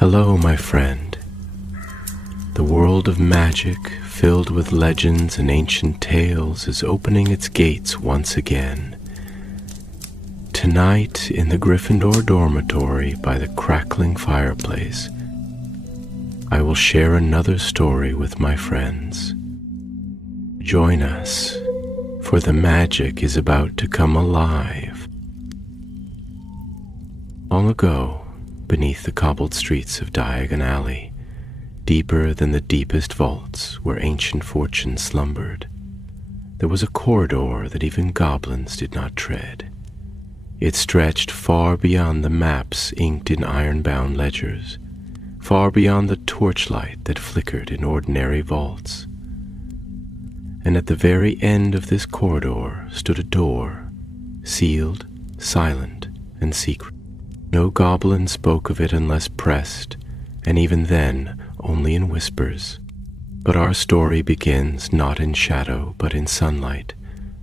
Hello, my friend. The world of magic, filled with legends and ancient tales, is opening its gates once again. Tonight, in the Gryffindor dormitory by the crackling fireplace, I will share another story with my friends. Join us, for the magic is about to come alive. Long ago, beneath the cobbled streets of Diagon Alley, deeper than the deepest vaults where ancient fortune slumbered, there was a corridor that even goblins did not tread. It stretched far beyond the maps inked in iron-bound ledgers, far beyond the torchlight that flickered in ordinary vaults. And at the very end of this corridor stood a door, sealed, silent, and secret. No goblin spoke of it unless pressed, and even then only in whispers. But our story begins not in shadow but in sunlight,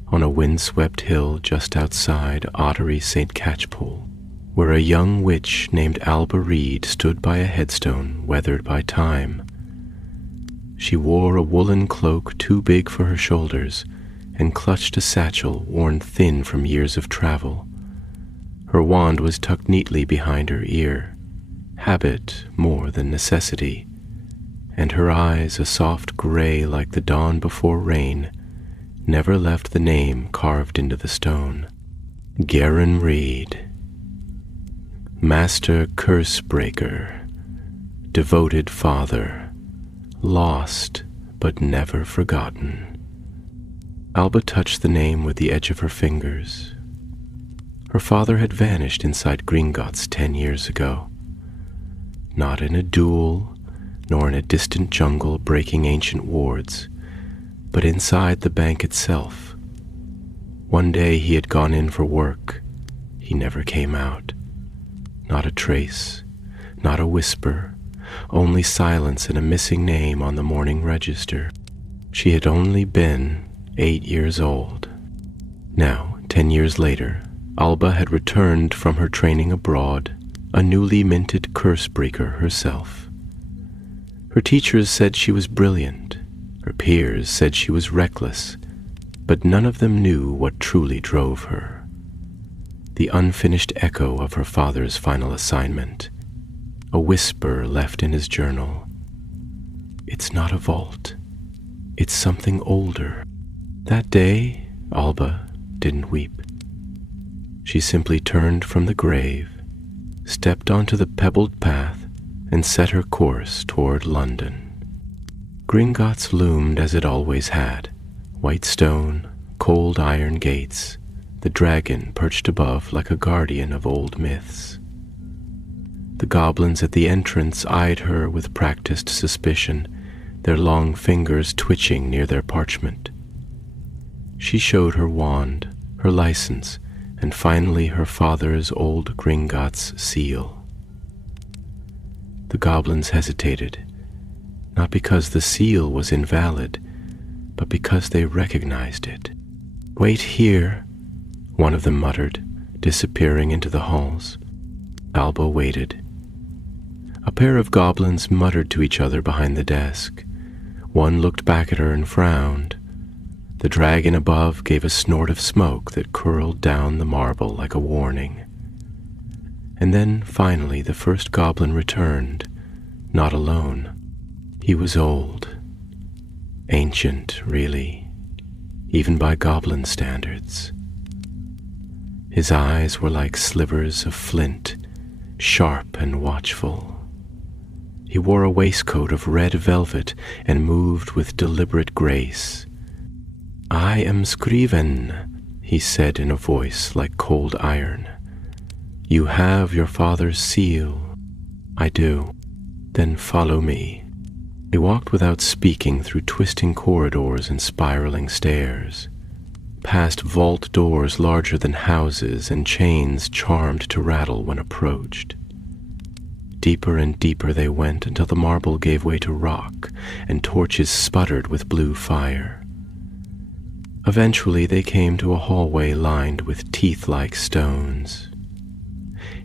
on a windswept hill just outside Ottery St. Catchpole, where a young witch named Alba Reed stood by a headstone weathered by time. She wore a woolen cloak too big for her shoulders and clutched a satchel worn thin from years of travel. Her wand was tucked neatly behind her ear, habit more than necessity, and her eyes, a soft gray like the dawn before rain, never left the name carved into the stone. Garen Reed, Master Curse-breaker, devoted father, lost but never forgotten. Alba touched the name with the edge of her fingers. Her father had vanished inside GRINGOTTS 10 years ago. Not in a duel, nor in a distant jungle breaking ancient wards, but inside the bank itself. One day he had gone in for work. He never came out. Not a trace, not a whisper, only silence and a missing name on the morning register. She had only been 8 years old. Now, 10 years later, Alba had returned from her training abroad, a newly minted curse-breaker herself. Her teachers said she was brilliant. Her peers said she was reckless, but none of them knew what truly drove her. The unfinished echo of her father's final assignment, a whisper left in his journal. It's not a vault. It's something older. That day, Alba didn't weep. She simply turned from the grave, stepped onto the pebbled path, and set her course toward London. GRINGOTTS loomed as it always had, white stone, cold iron gates, the dragon perched above like a guardian of old myths. The goblins at the entrance eyed her with practiced suspicion, their long fingers twitching near their parchment. She showed her wand, her license, and finally her father's old GRINGOTTS seal. The goblins hesitated, not because the seal was invalid, but because they recognized it. "Wait here," one of them muttered, disappearing into the halls. Alba waited. A pair of goblins muttered to each other behind the desk. One looked back at her and frowned. The dragon above gave a snort of smoke that curled down the marble like a warning. And then, finally, the first goblin returned, not alone. He was old. Ancient, really, even by goblin standards. His eyes were like slivers of flint, sharp and watchful. He wore a waistcoat of red velvet and moved with deliberate grace. "I am Scriven," he said in a voice like cold iron. "You have your father's seal." "I do." "Then follow me." He walked without speaking through twisting corridors and spiraling stairs, past vault doors larger than houses and chains charmed to rattle when approached. Deeper and deeper they went until the marble gave way to rock and torches sputtered with blue fire. Eventually they came to a hallway lined with teeth-like stones.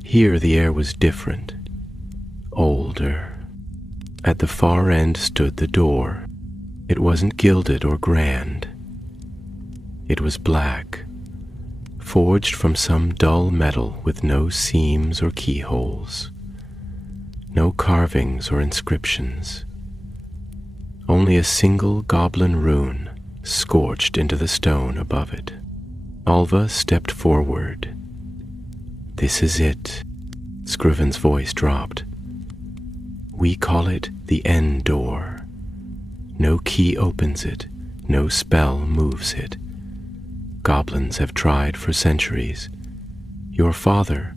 Here the air was different, old shoulder. At the far end stood the door. It wasn't gilded or grand. It was black, forged from some dull metal with no seams or keyholes, no carvings or inscriptions, only a single goblin rune scorched into the stone above it. Alva stepped forward. "This is it," Scriven's voice dropped. "We call it the End Door. No key opens it, no spell moves it. Goblins have tried for centuries. Your father,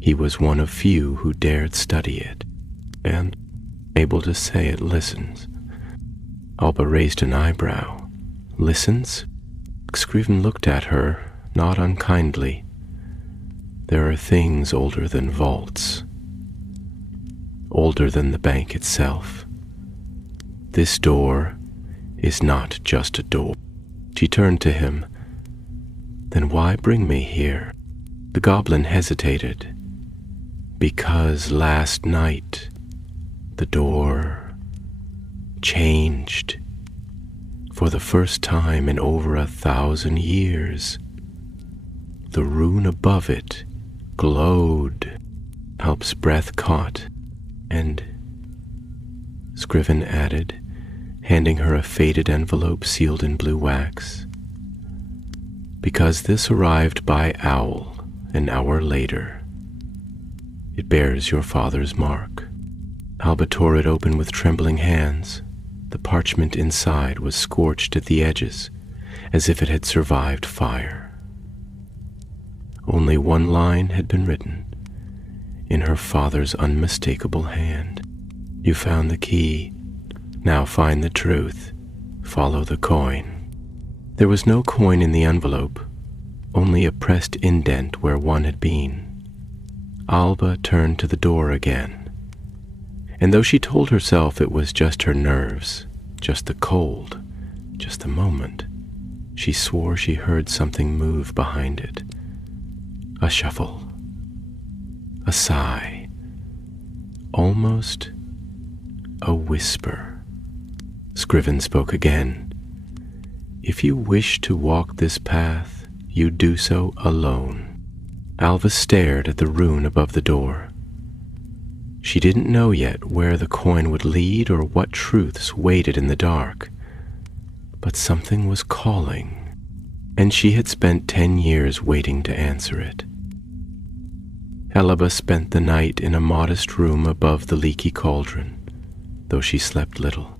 he was one of few who dared study it, and, able to say it, listens." Alba raised an eyebrow. "Listens?" Scriven looked at her, not unkindly. "There are things older than vaults, older than the bank itself. This door is not just a door." She turned to him. "Then why bring me here?" The goblin hesitated. "Because last night the door changed. For the first time in over 1,000 years. The rune above it glowed." Alp's breath caught, and Scriven added, handing her a faded envelope sealed in blue wax, "Because this arrived by owl an hour later. It bears your father's mark." Alba tore it open with trembling hands. The parchment inside was scorched at the edges, as if it had survived fire. Only one line had been written, in her father's unmistakable hand. "You found the key. Now find the truth. Follow the coin." There was no coin in the envelope, only a pressed indent where one had been. Alba turned to the door again, and though she told herself it was just her nerves, just the cold, just the moment, she swore she heard something move behind it. A shuffle, a sigh, almost a whisper. Scriven spoke again. "If you wish to walk this path, you do so alone." Alva stared at the rune above the door. She didn't know yet where the coin would lead or what truths waited in the dark, but something was calling, and she had spent 10 years waiting to answer it. Helaba spent the night in a modest room above the leaky cauldron, though she slept little.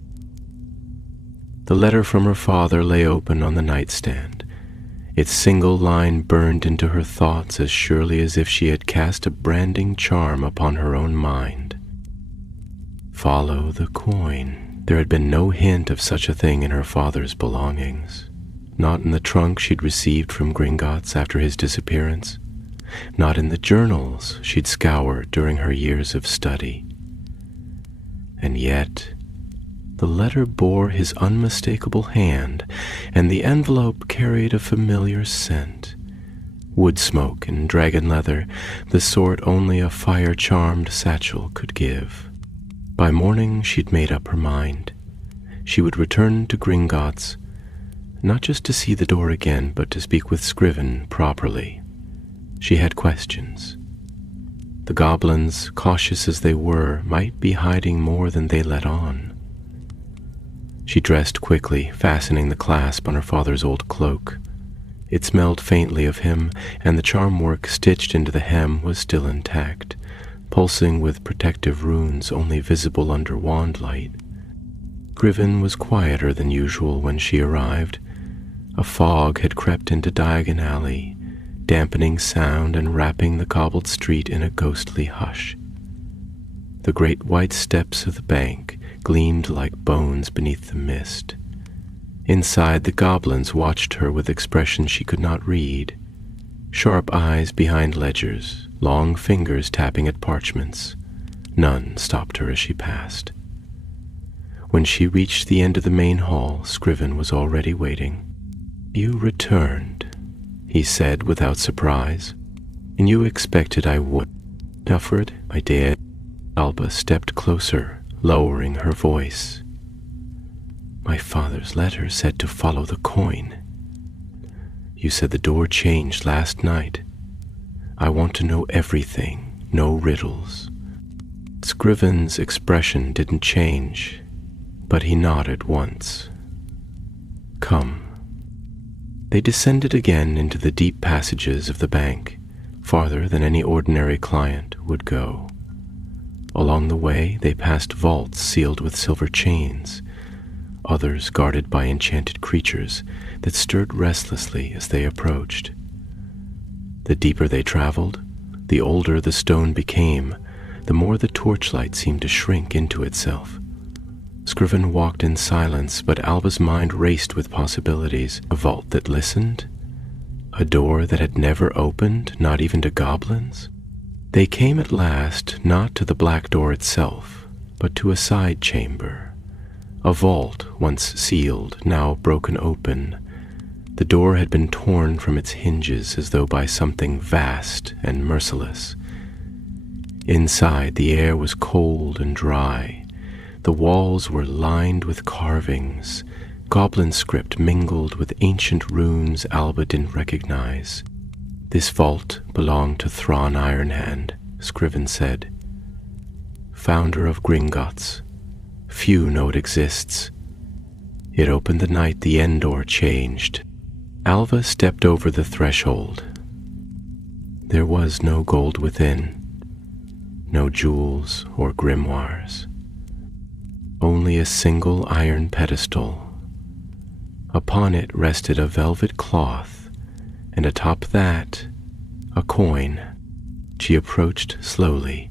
The letter from her father lay open on the nightstand, its single line burned into her thoughts as surely as if she had cast a branding charm upon her own mind. Follow the coin. There had been no hint of such a thing in her father's belongings. Not in the trunk she'd received from Gringotts after his disappearance. Not in the journals she'd scoured during her years of study. And yet, the letter bore his unmistakable hand, and the envelope carried a familiar scent. Wood smoke and dragon leather, the sort only a fire-charmed satchel could give. By morning she'd made up her mind. She would return to Gringotts, not just to see the door again, but to speak with Scriven properly. She had questions. The goblins, cautious as they were, might be hiding more than they let on. She dressed quickly, fastening the clasp on her father's old cloak. It smelled faintly of him, and the charm work stitched into the hem was still intact, pulsing with protective runes only visible under wand light. Scriven was quieter than usual when she arrived. A fog had crept into Diagon Alley, dampening sound and wrapping the cobbled street in a ghostly hush. The great white steps of the bank gleamed like bones beneath the mist. Inside, the goblins watched her with expressions she could not read. Sharp eyes behind ledgers, long fingers tapping at parchments. None stopped her as she passed. When she reached the end of the main hall, Scriven was already waiting. "You returned," he said without surprise, "and you expected I would." "Alfred, I did. Alba stepped closer, lowering her voice. My father's letter said to follow the coin. You said the door changed last night. I want to know everything, no riddles. Scriven's expression didn't change, but he nodded once. Come. They descended again into the deep passages of the bank, farther than any ordinary client would go. Along the way, they passed vaults sealed with silver chains, others guarded by enchanted creatures that stirred restlessly as they approached. The deeper they traveled, the older the stone became, the more the torchlight seemed to shrink into itself. Scriven walked in silence, but Alba's mind raced with possibilities. A vault that listened? A door that had never opened, not even to goblins? They came at last not to the black door itself, but to a side chamber. A vault, once sealed, now broken open. The door had been torn from its hinges as though by something vast and merciless. Inside, the air was cold and dry. The walls were lined with carvings. Goblin script mingled with ancient runes Alba didn't recognize. This vault belonged to Thrawn Ironhand, Scriven said. Founder of GRINGOTTS. Few know it exists. It opened the night the Endor changed. Alva stepped over the threshold. There was no gold within, no jewels or grimoires. Only a single iron pedestal. Upon it rested a velvet cloth, and atop that, a coin. She approached slowly.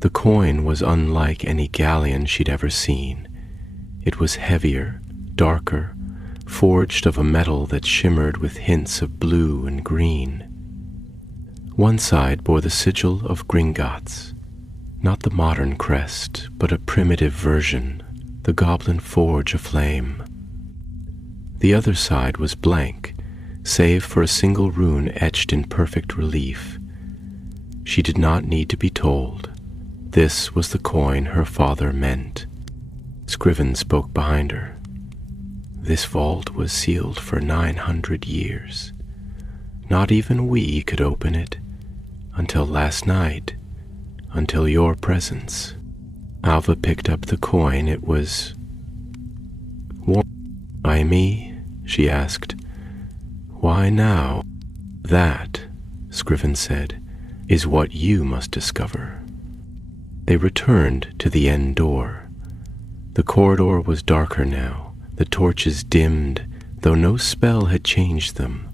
The coin was unlike any galleon she'd ever seen. It was heavier, darker, forged of a metal that shimmered with hints of blue and green. One side bore the sigil of GRINGOTTS, not the modern crest, but a primitive version, the goblin forge aflame. The other side was blank, save for a single rune etched in perfect relief. She did not need to be told. This was the coin her father meant. Scriven spoke behind her. This vault was sealed for 900 years. Not even we could open it, until last night, until your presence. Alva picked up the coin. It was warm. By me? She asked. Why now? That, Scriven said, is what you must discover. They returned to the end door. The corridor was darker now, the torches dimmed, though no spell had changed them.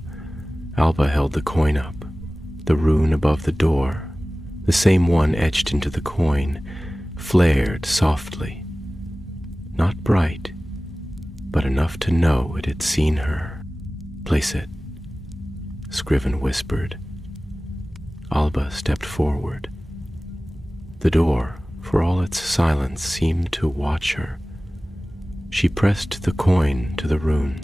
Alba held the coin up, the rune above the door, the same one etched into the coin, flared softly. Not bright, but enough to know it had seen her. Place it, Scriven whispered. Alba stepped forward. The door, for all its silence, seemed to watch her. She pressed the coin to the rune.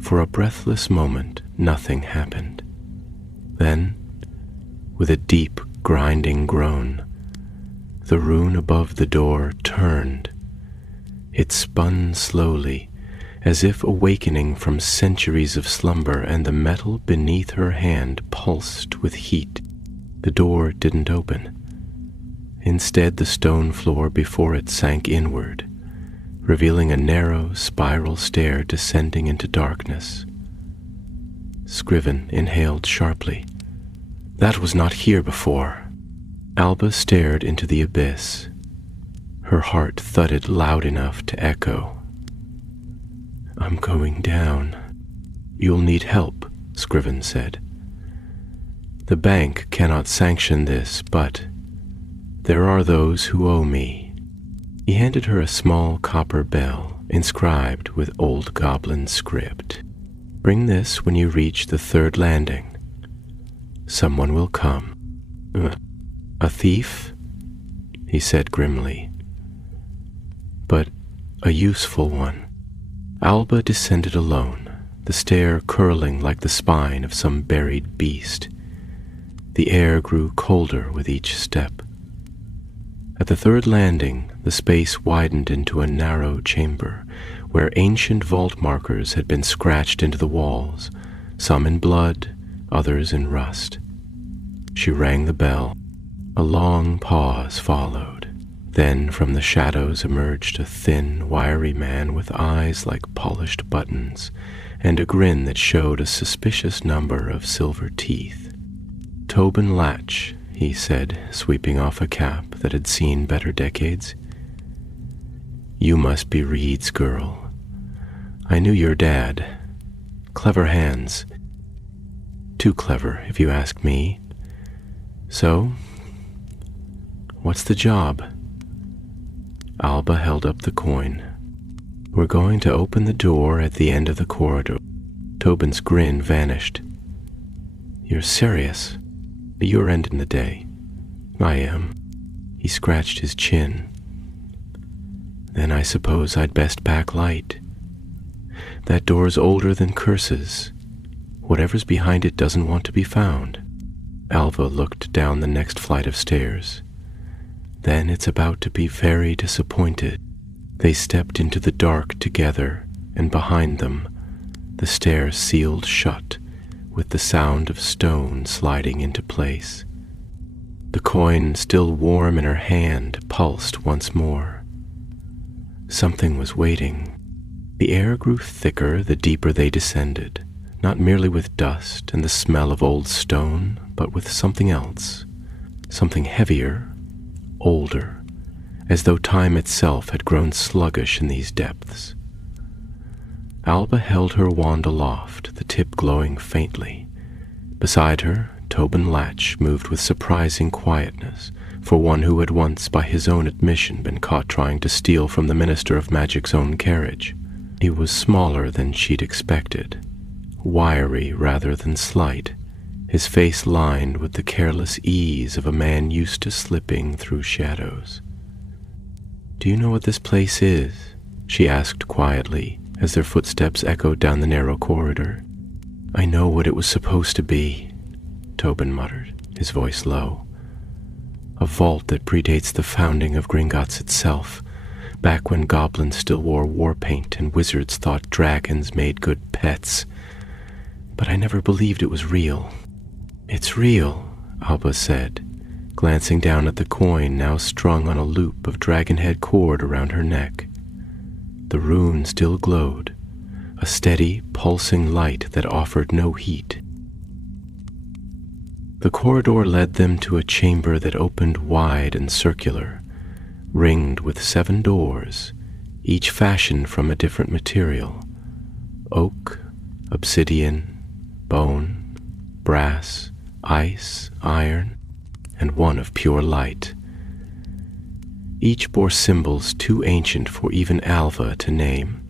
For a breathless moment, nothing happened. Then, with a deep, grinding groan, the rune above the door turned. It spun slowly, as if awakening from centuries of slumber, and the metal beneath her hand pulsed with heat. The door didn't open. Instead, the stone floor before it sank inward, revealing a narrow, spiral stair descending into darkness. Scriven inhaled sharply. That was not here before. Alba stared into the abyss. Her heart thudded loud enough to echo. I'm going down. You'll need help, Scriven said. The bank cannot sanction this, but there are those who owe me. He handed her a small copper bell inscribed with old goblin script. Bring this when you reach the third landing. Someone will come. A thief? He said grimly. But a useful one. Alba descended alone, the stair curling like the spine of some buried beast. The air grew colder with each step. At the third landing, the space widened into a narrow chamber where ancient vault markers had been scratched into the walls, some in blood, others in rust. She rang the bell. A long pause followed. Then from the shadows emerged a thin, wiry man with eyes like polished buttons and a grin that showed a suspicious number of silver teeth. "Tobin Latch," he said, sweeping off a cap that had seen better decades. "You must be Reed's girl. I knew your dad. Clever hands. Too clever, if you ask me. So, what's the job?" Alba held up the coin. "We're going to open the door at the end of the corridor." Tobin's grin vanished. "You're serious? You're ending the day." "I am." He scratched his chin. "Then I suppose I'd best pack light. That door's older than curses. Whatever's behind it doesn't want to be found." Alva looked down the next flight of stairs. "Then it's about to be very disappointed." They stepped into the dark together, and behind them, the stairs sealed shut with the sound of stone sliding into place. The coin, still warm in her hand, pulsed once more. Something was waiting. The air grew thicker the deeper they descended, not merely with dust and the smell of old stone, but with something else, something heavier, older, as though time itself had grown sluggish in these depths. Alba held her wand aloft, the tip glowing faintly. Beside her, Tobin Latch moved with surprising quietness for one who had once, by his own admission, been caught trying to steal from the Minister of Magic's own carriage. He was smaller than she'd expected, wiry rather than slight, his face lined with the careless ease of a man used to slipping through shadows. "Do you know what this place is?" she asked quietly as their footsteps echoed down the narrow corridor. "I know what it was supposed to be," Tobin muttered, his voice low. "A vault that predates the founding of GRINGOTTS itself, back when goblins still wore war paint and wizards thought dragons made good pets. But I never believed it was real." "It's real," Alba said, glancing down at the coin now strung on a loop of dragonhead cord around her neck. The rune still glowed, a steady, pulsing light that offered no heat. The corridor led them to a chamber that opened wide and circular, ringed with 7 doors, each fashioned from a different material: oak, obsidian, bone, brass, ice, iron, and one of pure light. Each bore symbols too ancient for even Alva to name,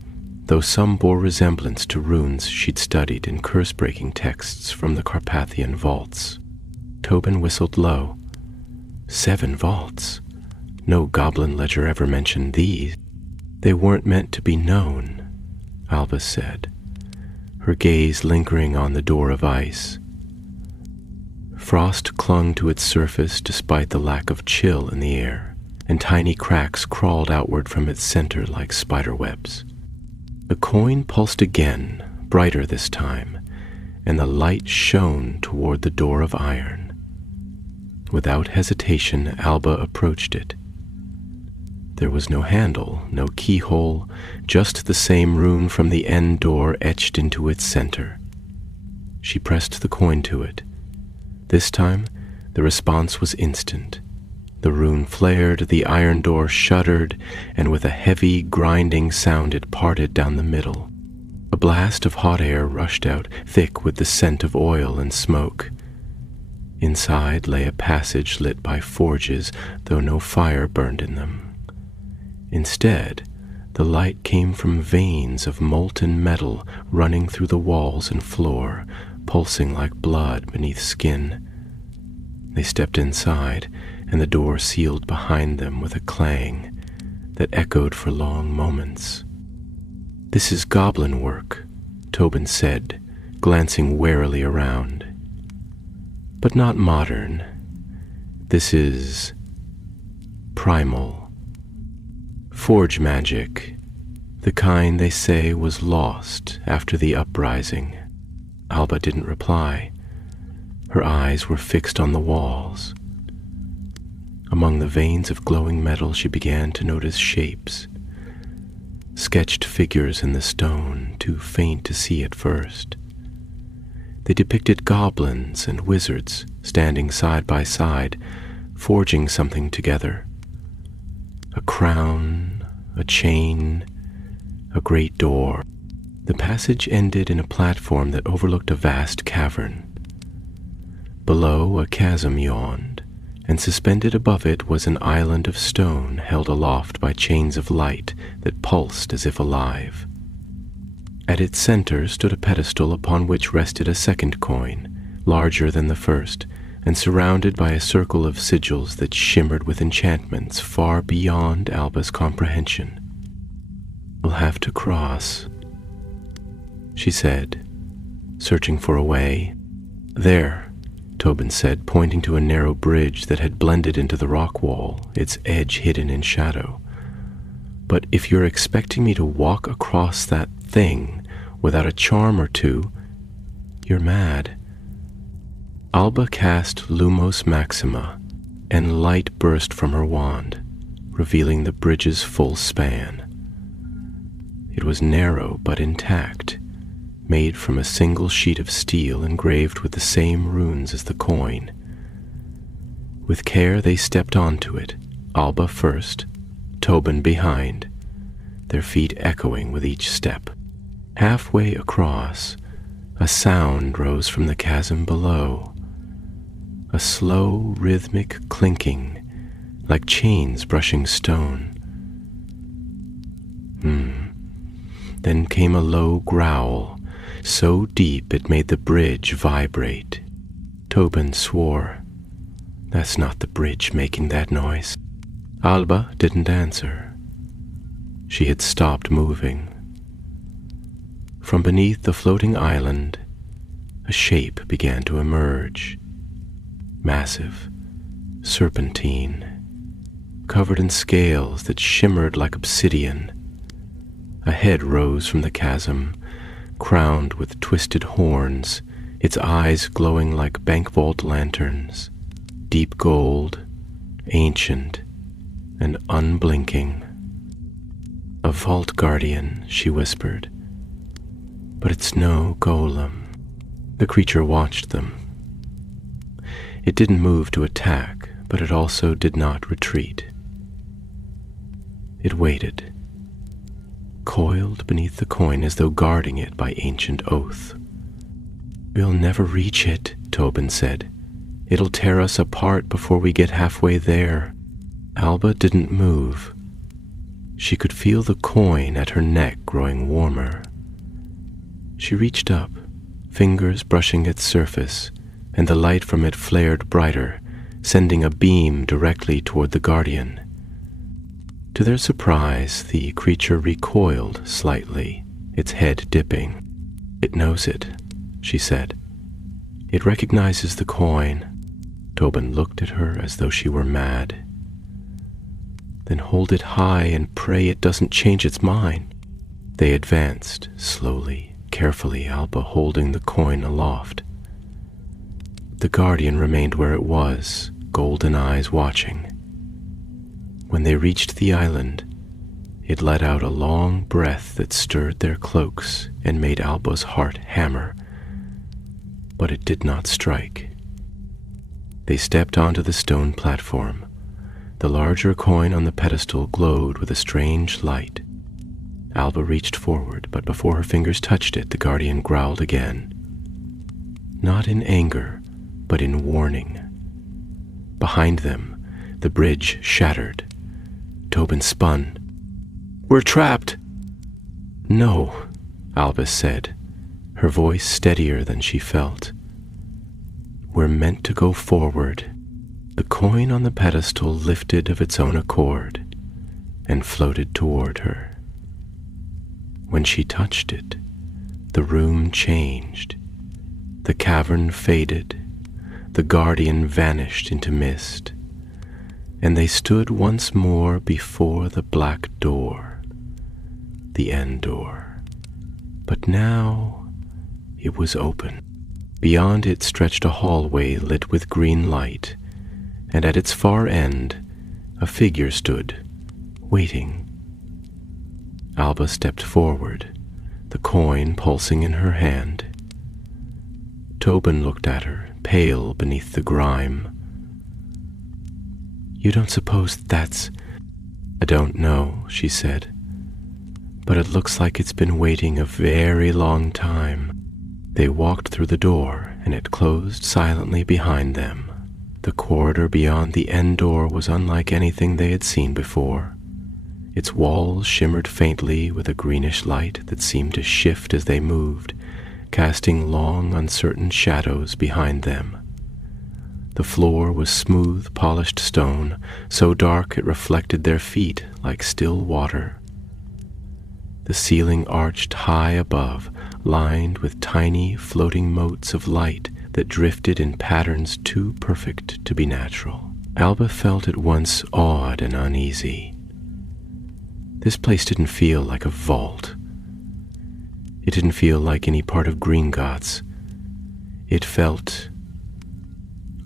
though some bore resemblance to runes she'd studied in curse-breaking texts from the Carpathian vaults. Tobin whistled low. 7 vaults. No goblin ledger ever mentioned these. "They weren't meant to be known," Alba said, her gaze lingering on the door of ice. Frost clung to its surface despite the lack of chill in the air, and tiny cracks crawled outward from its center like spider webs. The coin pulsed again, brighter this time, and the light shone toward the door of iron. Without hesitation, Alba approached it. There was no handle, no keyhole, just the same rune from the end door etched into its center. She pressed the coin to it. This time, the response was instant. The rune flared, the iron door shuddered, and with a heavy, grinding sound it parted down the middle. A blast of hot air rushed out, thick with the scent of oil and smoke. Inside lay a passage lit by forges, though no fire burned in them. Instead, the light came from veins of molten metal running through the walls and floor, pulsing like blood beneath skin. They stepped inside, and the door sealed behind them with a clang that echoed for long moments. "This is goblin work," Tobin said, glancing warily around. "But not modern. This is..." primal. Forge magic, the kind they say was lost after the uprising. Alba didn't reply. Her eyes were fixed on the walls. Among the veins of glowing metal, she began to notice shapes, sketched figures in the stone, too faint to see at first. They depicted goblins and wizards standing side by side, forging something together. A crown, a chain, a great door. The passage ended in a platform that overlooked a vast cavern. Below, a chasm yawned, and suspended above it was an island of stone held aloft by chains of light that pulsed as if alive. At its center stood a pedestal upon which rested a second coin, larger than the first, and surrounded by a circle of sigils that shimmered with enchantments far beyond Alba's comprehension. "We'll have to cross," she said, searching for a way. "There," Tobin said, pointing to a narrow bridge that had blended into the rock wall, its edge hidden in shadow. "But if you're expecting me to walk across that thing without a charm or two, you're mad." Alba cast Lumos Maxima, and light burst from her wand, revealing the bridge's full span. It was narrow but intact, made from a single sheet of steel engraved with the same runes as the coin. With care they stepped onto it, Alba first, Tobin behind, their feet echoing with each step. Halfway across, a sound rose from the chasm below, a slow, rhythmic clinking, like chains brushing stone. Then came a low growl, so deep it made the bridge vibrate. Tobin swore. "That's not the bridge making that noise." Alba didn't answer. She had stopped moving. From beneath the floating island, a shape began to emerge. Massive, serpentine, covered in scales that shimmered like obsidian. A head rose from the chasm, crowned with twisted horns, its eyes glowing like bank vault lanterns, deep gold, ancient, and unblinking. "A vault guardian," she whispered. "But it's no golem." The creature watched them. It didn't move to attack, but it also did not retreat. It waited, coiled beneath the coin as though guarding it by ancient oath. "We'll never reach it," Tobin said. "It'll tear us apart before we get halfway there." Alba didn't move. She could feel the coin at her neck growing warmer. She reached up, fingers brushing its surface, and the light from it flared brighter, sending a beam directly toward the guardian. To their surprise, the creature recoiled slightly, its head dipping. "It knows it," she said. "It recognizes the coin." Tobin looked at her as though she were mad. "Then hold it high and pray it doesn't change its mind." They advanced, slowly, carefully, Alba holding the coin aloft. The guardian remained where it was, golden eyes watching. When they reached the island, it let out a long breath that stirred their cloaks and made Alba's heart hammer, but it did not strike. They stepped onto the stone platform. The larger coin on the pedestal glowed with a strange light. Alba reached forward, but before her fingers touched it, the guardian growled again. Not in anger, but in warning. Behind them, the bridge shattered. Tobin spun. "We're trapped!" "No," Alba said, her voice steadier than she felt. "We're meant to go forward." The coin on the pedestal lifted of its own accord and floated toward her. When she touched it, the room changed. The cavern faded. The guardian vanished into mist. and they stood once more before the black door, the end door. But now it was open. Beyond it stretched a hallway lit with green light, and at its far end a figure stood, waiting. Alba stepped forward, the coin pulsing in her hand. Tobin looked at her, pale beneath the grime. "You don't suppose that's—" "I don't know," she said, "but it looks like it's been waiting a very long time." They walked through the door, and it closed silently behind them. The corridor beyond the end door was unlike anything they had seen before. Its walls shimmered faintly with a greenish light that seemed to shift as they moved, casting long, uncertain shadows behind them. The floor was smooth, polished stone, so dark it reflected their feet like still water. The ceiling arched high above, lined with tiny, floating motes of light that drifted in patterns too perfect to be natural. Alba felt at once awed and uneasy. This place didn't feel like a vault. It didn't feel like any part of GRINGOTTS. It felt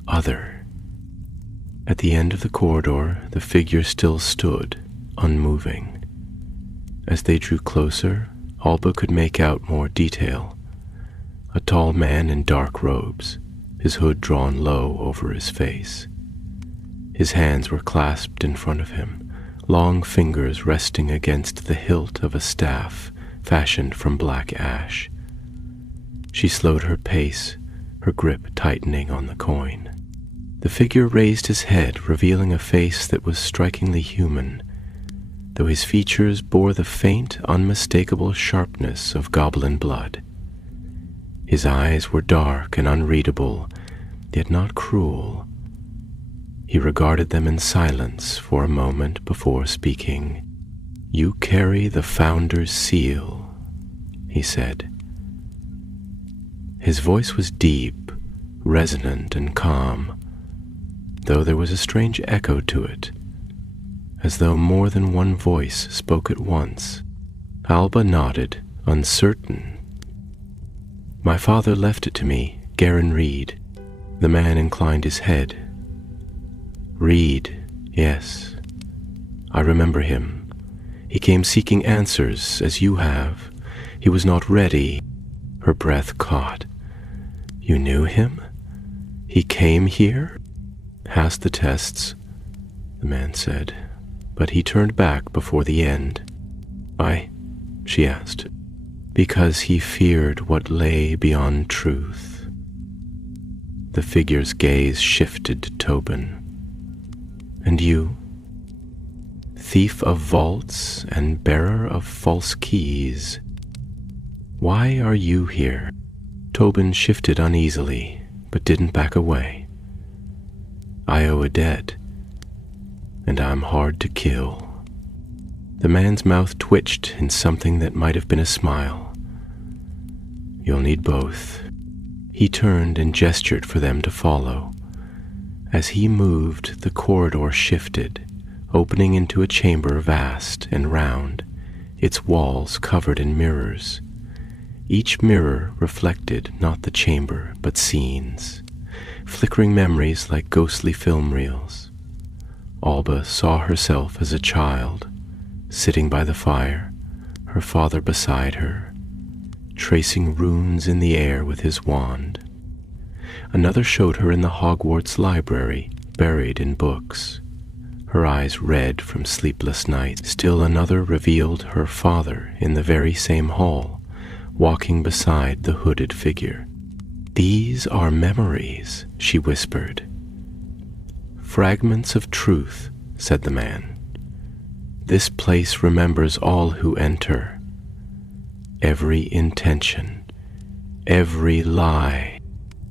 other. At the end of the corridor, the figure still stood, unmoving. As they drew closer, Alba could make out more detail. A tall man in dark robes, his hood drawn low over his face. His hands were clasped in front of him, long fingers resting against the hilt of a staff fashioned from black ash. She slowed her pace, her grip tightening on the coin. The figure raised his head, revealing a face that was strikingly human, though his features bore the faint, unmistakable sharpness of goblin blood. His eyes were dark and unreadable, yet not cruel. He regarded them in silence for a moment before speaking. "You carry the Founder's seal," he said. His voice was deep, resonant, and calm, though there was a strange echo to it, as though more than one voice spoke at once. Alba nodded, uncertain. "My father left it to me, Garen Reed." The man inclined his head. "Reed, yes. I remember him. He came seeking answers, as you have. He was not ready." Her breath caught. "You knew him? He came here?" "Passed the tests," the man said, but he turned back before the end. "Why?" she asked. "Because he feared what lay beyond truth." The figure's gaze shifted to Tobin. "And you? Thief of vaults and bearer of false keys. Why are you here?" Tobin shifted uneasily, but didn't back away. "I owe a debt, and I'm hard to kill." The man's mouth twitched in something that might have been a smile. "You'll need both." He turned and gestured for them to follow. As he moved, the corridor shifted, opening into a chamber vast and round, its walls covered in mirrors. Each mirror reflected not the chamber, but scenes, flickering memories like ghostly film reels. Alba saw herself as a child, sitting by the fire, her father beside her, tracing runes in the air with his wand. Another showed her in the Hogwarts library, buried in books, her eyes red from sleepless nights. Still another revealed her father in the very same hall, walking beside the hooded figure. "These are memories," she whispered. "Fragments of truth," said the man. "This place remembers all who enter. Every intention, every lie."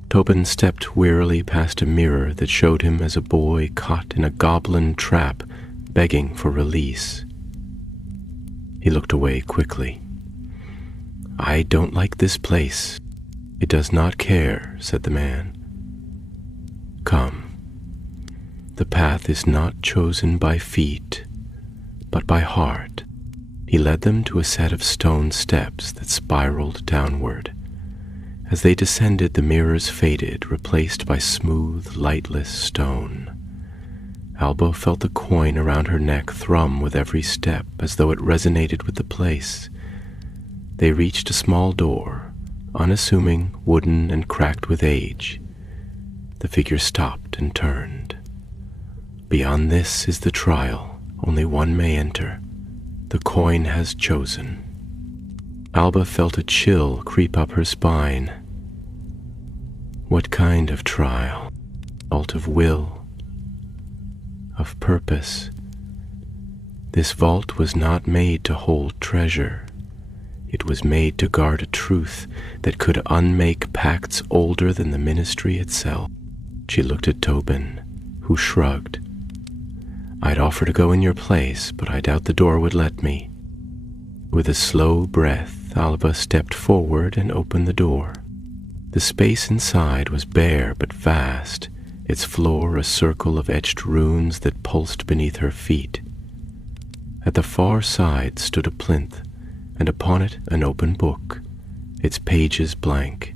Tobin stepped wearily past a mirror that showed him as a boy caught in a goblin trap, begging for release. He looked away quickly. "I don't like this place." "It does not care," said the man. "Come." The path is not chosen by feet, but by heart. He led them to a set of stone steps that spiraled downward. As they descended, the mirrors faded, replaced by smooth, lightless stone. Alba felt the coin around her neck thrum with every step, as though it resonated with the place. They reached a small door, unassuming, wooden, and cracked with age. The figure stopped and turned. Beyond this is the trial. Only one may enter. The coin has chosen. Alba felt a chill creep up her spine. What kind of trial? Vault of will, of purpose. This vault was not made to hold treasure. It was made to guard a truth that could unmake pacts older than the ministry itself. She looked at Tobin, who shrugged. I'd offer to go in your place, but I doubt the door would let me. With a slow breath, Alba stepped forward and opened the door. The space inside was bare but vast, its floor a circle of etched runes that pulsed beneath her feet. At the far side stood a plinth, and upon it an open book, its pages blank.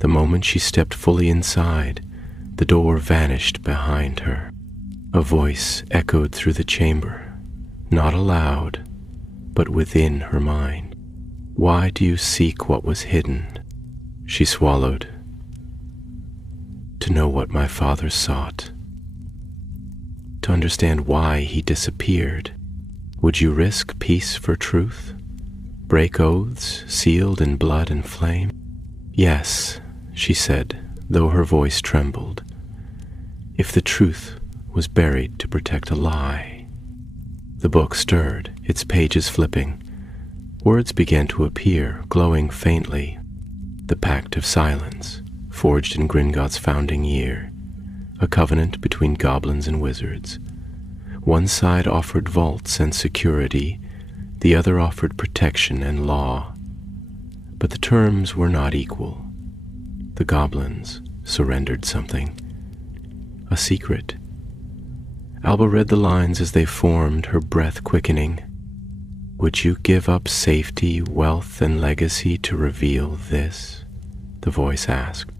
The moment she stepped fully inside, the door vanished behind her. A voice echoed through the chamber, not aloud, but within her mind. Why do you seek what was hidden? She swallowed. To know what my father sought. To understand why he disappeared. Would you risk peace for truth? Break oaths sealed in blood and flame? Yes, she said, though her voice trembled. If the truth was buried to protect a lie. The book stirred, its pages flipping. Words began to appear, glowing faintly. The Pact of Silence, forged in Gringott's founding year, a covenant between goblins and wizards. One side offered vaults and security, the other offered protection and law. But the terms were not equal. The goblins surrendered something, a secret. Alba read the lines as they formed, her breath quickening. Would you give up safety, wealth, and legacy to reveal this? The voice asked.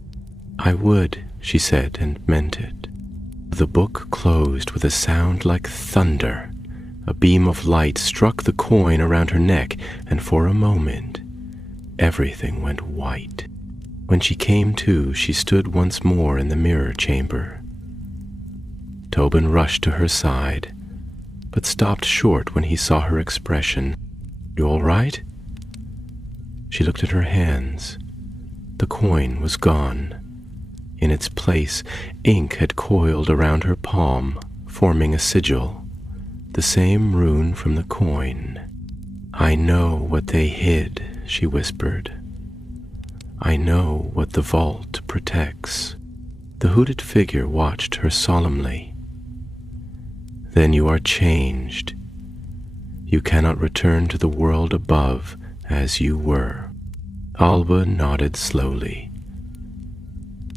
I would, she said, and meant it. The book closed with a sound like thunder. A beam of light struck the coin around her neck, and for a moment, everything went white. When she came to, she stood once more in the mirror chamber. Tobin rushed to her side, but stopped short when he saw her expression. You all right? She looked at her hands. The coin was gone. In its place, ink had coiled around her palm, forming a sigil, the same rune from the coin. I know what they hid, she whispered. I know what the vault protects. The hooded figure watched her solemnly. Then you are changed. You cannot return to the world above as you were. Alba nodded slowly.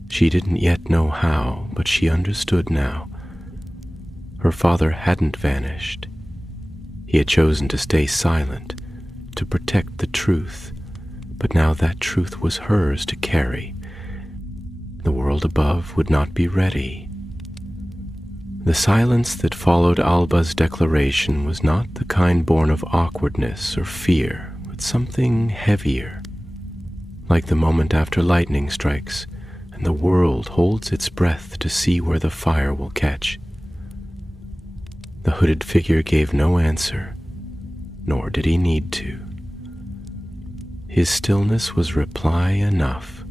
She didn't yet know how, but she understood now. Her father hadn't vanished. He had chosen to stay silent, to protect the truth, but now that truth was hers to carry. The world above would not be ready. The silence that followed Alba's declaration was not the kind born of awkwardness or fear, but something heavier, like the moment after lightning strikes, and the world holds its breath to see where the fire will catch. The hooded figure gave no answer, nor did he need to. His stillness was reply enough.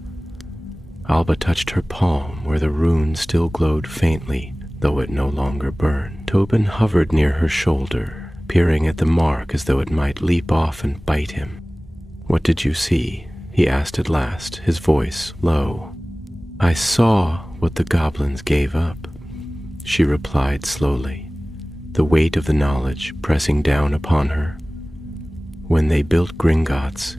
Alba touched her palm where the rune still glowed faintly, though it no longer burned. Tobin hovered near her shoulder, peering at the mark as though it might leap off and bite him. What did you see? He asked at last, his voice low. I saw what the goblins gave up, she replied slowly, the weight of the knowledge pressing down upon her. When they built Gringotts,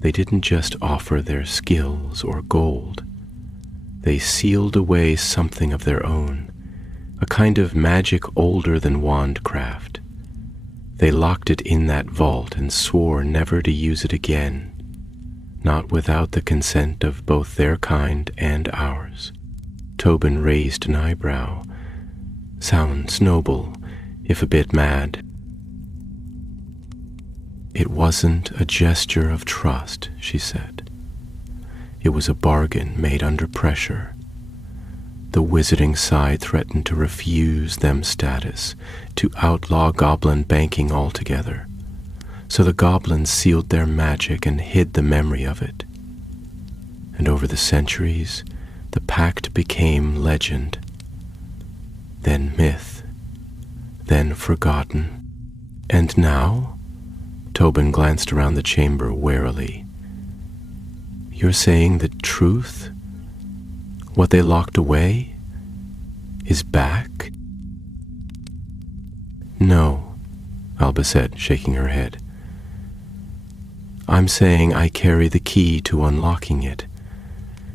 they didn't just offer their skills or gold. They sealed away something of their own, a kind of magic older than wandcraft. They locked it in that vault and swore never to use it again, not without the consent of both their kind and ours. Tobin raised an eyebrow. Sounds noble, if a bit mad. It wasn't a gesture of trust, she said. It was a bargain made under pressure. The wizarding side threatened to refuse them status, to outlaw goblin banking altogether. So the goblins sealed their magic and hid the memory of it. And over the centuries, the pact became legend, then myth, then forgotten. And now? Tobin glanced around the chamber warily. You're saying the truth, what they locked away, is back? No, Alba said, shaking her head. I'm saying I carry the key to unlocking it,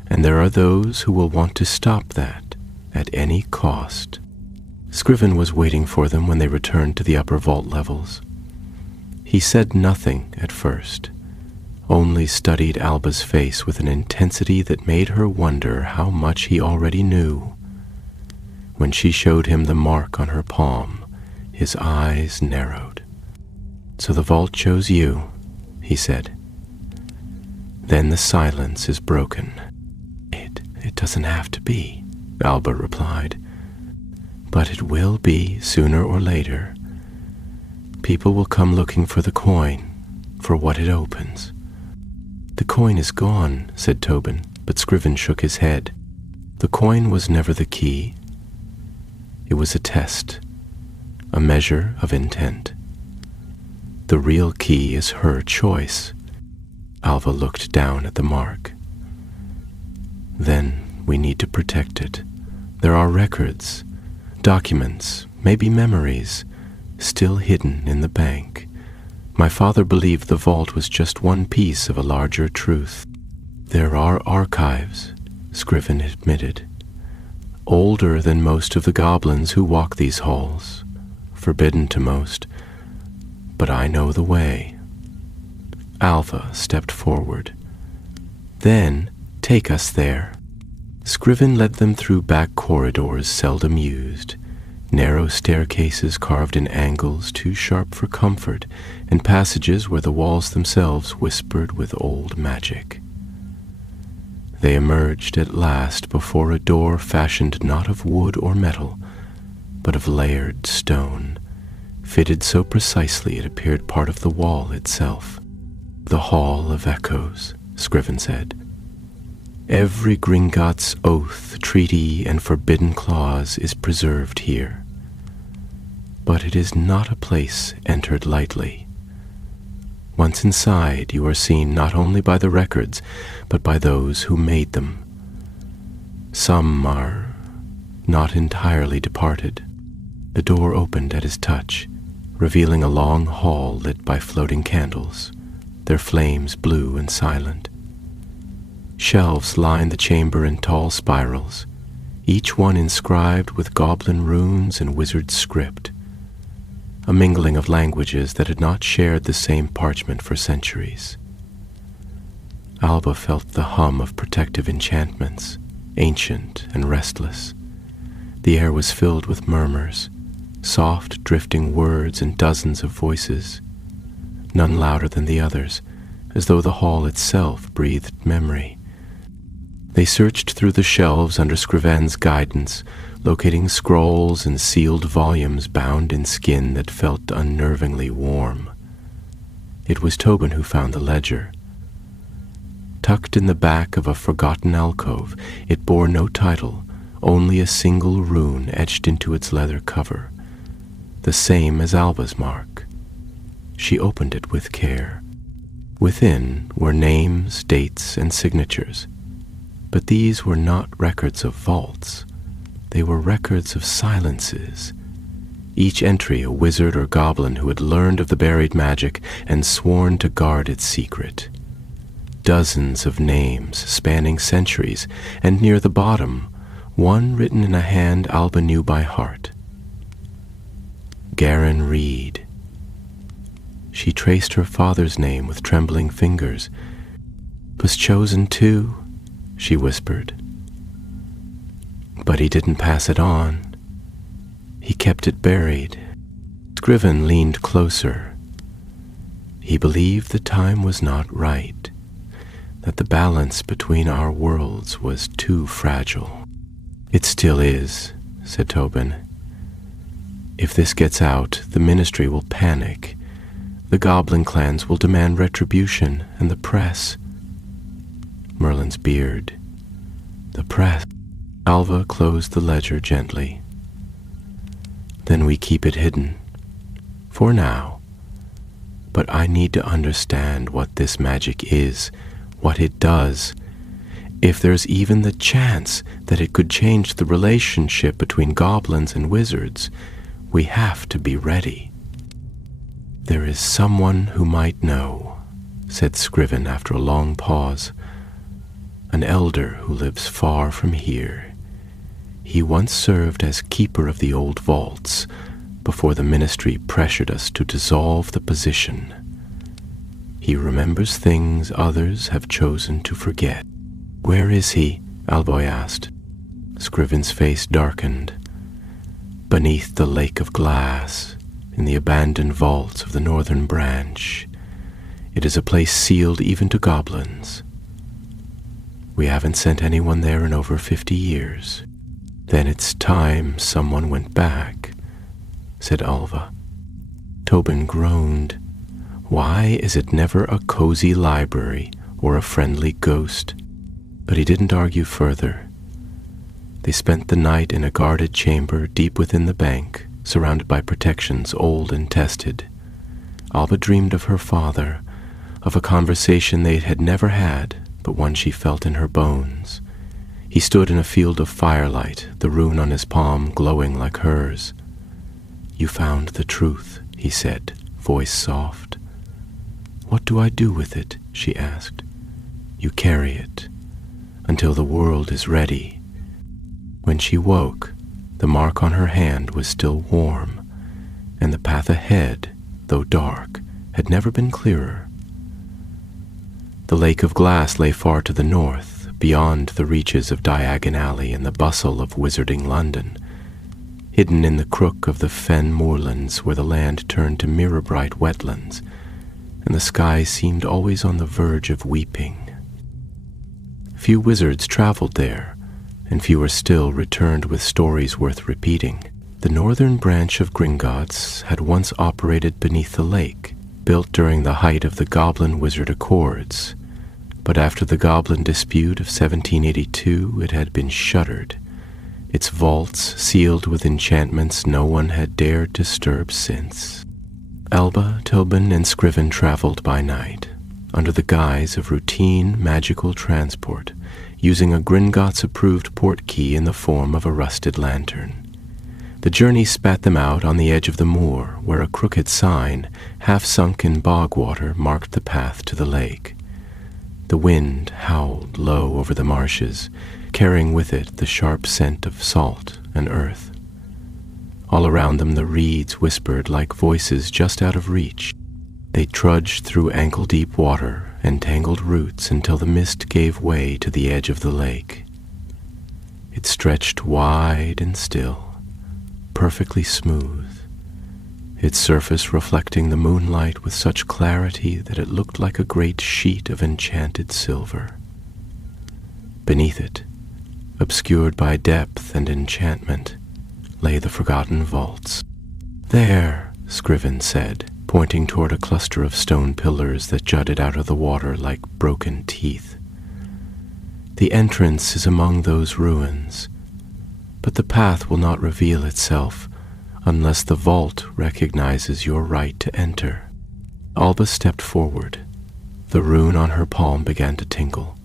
and there are those who will want to stop that at any cost. Scriven was waiting for them when they returned to the upper vault levels. He said nothing at first, only studied Alba's face with an intensity that made her wonder how much he already knew. When she showed him the mark on her palm, his eyes narrowed. So the vault chose you, he said. Then the silence is broken. It doesn't have to be, Alba replied. But it will be sooner or later. People will come looking for the coin, for what it opens. The coin is gone, said Tobin, but Scriven shook his head. The coin was never the key. It was a test, a measure of intent. The real key is her choice. Alva looked down at the mark. Then we need to protect it. There are records, documents, maybe memories, still hidden in the bank. My father believed the vault was just one piece of a larger truth. There are archives, Scriven admitted, older than most of the goblins who walk these halls, forbidden to most, but I know the way. Alva stepped forward. Then take us there. Scriven led them through back corridors seldom used, narrow staircases carved in angles too sharp for comfort, and passages where the walls themselves whispered with old magic. They emerged at last before a door fashioned not of wood or metal, but of layered stone, fitted so precisely it appeared part of the wall itself. The Hall of Echoes, Scriven said. Every Gringott's oath, treaty, and forbidden clause is preserved here. But it is not a place entered lightly. Once inside, you are seen not only by the records, but by those who made them. Some are not entirely departed. The door opened at his touch, revealing a long hall lit by floating candles, their flames blue and silent. Shelves lined the chamber in tall spirals, each one inscribed with goblin runes and wizard script, a mingling of languages that had not shared the same parchment for centuries. Alba felt the hum of protective enchantments, ancient and restless. The air was filled with murmurs, soft, drifting words and dozens of voices, none louder than the others, as though the hall itself breathed memory. They searched through the shelves under Scriven's guidance, locating scrolls and sealed volumes bound in skin that felt unnervingly warm. It was Tobin who found the ledger. Tucked in the back of a forgotten alcove, it bore no title, only a single rune etched into its leather cover, the same as Alba's mark. She opened it with care. Within were names, dates, and signatures. But these were not records of vaults. They were records of silences. Each entry a wizard or goblin who had learned of the buried magic and sworn to guard its secret. Dozens of names spanning centuries, and near the bottom, one written in a hand Alba knew by heart. Garin Reed. She traced her father's name with trembling fingers. "Was chosen too," she whispered. "But he didn't pass it on. He kept it buried." Scriven leaned closer. He believed the time was not right, that the balance between our worlds was too fragile. "It still is," said Tobin. "If this gets out, the Ministry will panic. The goblin clans will demand retribution, and the press." Merlin's beard. "The press." Alva closed the ledger gently. "Then we keep it hidden. For now. But I need to understand what this magic is, what it does. If there's even the chance that it could change the relationship between goblins and wizards, we have to be ready." "There is someone who might know," said Scriven after a long pause. "An elder who lives far from here. He once served as keeper of the old vaults before the Ministry pressured us to dissolve the position. He remembers things others have chosen to forget." "Where is he?" Alboy asked. Scriven's face darkened. "Beneath the lake of glass, in the abandoned vaults of the northern branch. It is a place sealed even to goblins. We haven't sent anyone there in over 50 years. Then it's time someone went back," said Alva. Tobin groaned. Why is it never a cozy library or a friendly ghost? But he didn't argue further. They spent the night in a guarded chamber deep within the bank, surrounded by protections old and tested. Alba dreamed of her father, of a conversation they had never had, but one she felt in her bones. He stood in a field of firelight, the rune on his palm glowing like hers. "You found the truth," he said, voice soft. "What do I do with it?" she asked. "You carry it, until the world is ready." When she woke, the mark on her hand was still warm, and the path ahead, though dark, had never been clearer. The lake of glass lay far to the north, beyond the reaches of Diagon Alley and the bustle of wizarding London, hidden in the crook of the fen moorlands where the land turned to mirror-bright wetlands, and the sky seemed always on the verge of weeping. Few wizards traveled there, and fewer still returned with stories worth repeating. The northern branch of GRINGOTTS had once operated beneath the lake, built during the height of the Goblin-Wizard Accords, but after the Goblin Dispute of 1782 it had been shuttered, its vaults sealed with enchantments no one had dared disturb since. Alba, Tobin, and Scriven traveled by night, under the guise of routine magical transport, using a GRINGOTTS-approved portkey in the form of a rusted lantern. The journey spat them out on the edge of the moor, where a crooked sign, half sunk in bog water, marked the path to the lake. The wind howled low over the marshes, carrying with it the sharp scent of salt and earth. All around them the reeds whispered like voices just out of reach. They trudged through ankle-deep water and tangled roots until the mist gave way to the edge of the lake. It stretched wide and still, perfectly smooth, its surface reflecting the moonlight with such clarity that it looked like a great sheet of enchanted silver. Beneath it, obscured by depth and enchantment, lay the forgotten vaults. "There," Scriven said, pointing toward a cluster of stone pillars that jutted out of the water like broken teeth. "The entrance is among those ruins, but the path will not reveal itself unless the vault recognizes your right to enter." Alba stepped forward. The rune on her palm began to tinkle.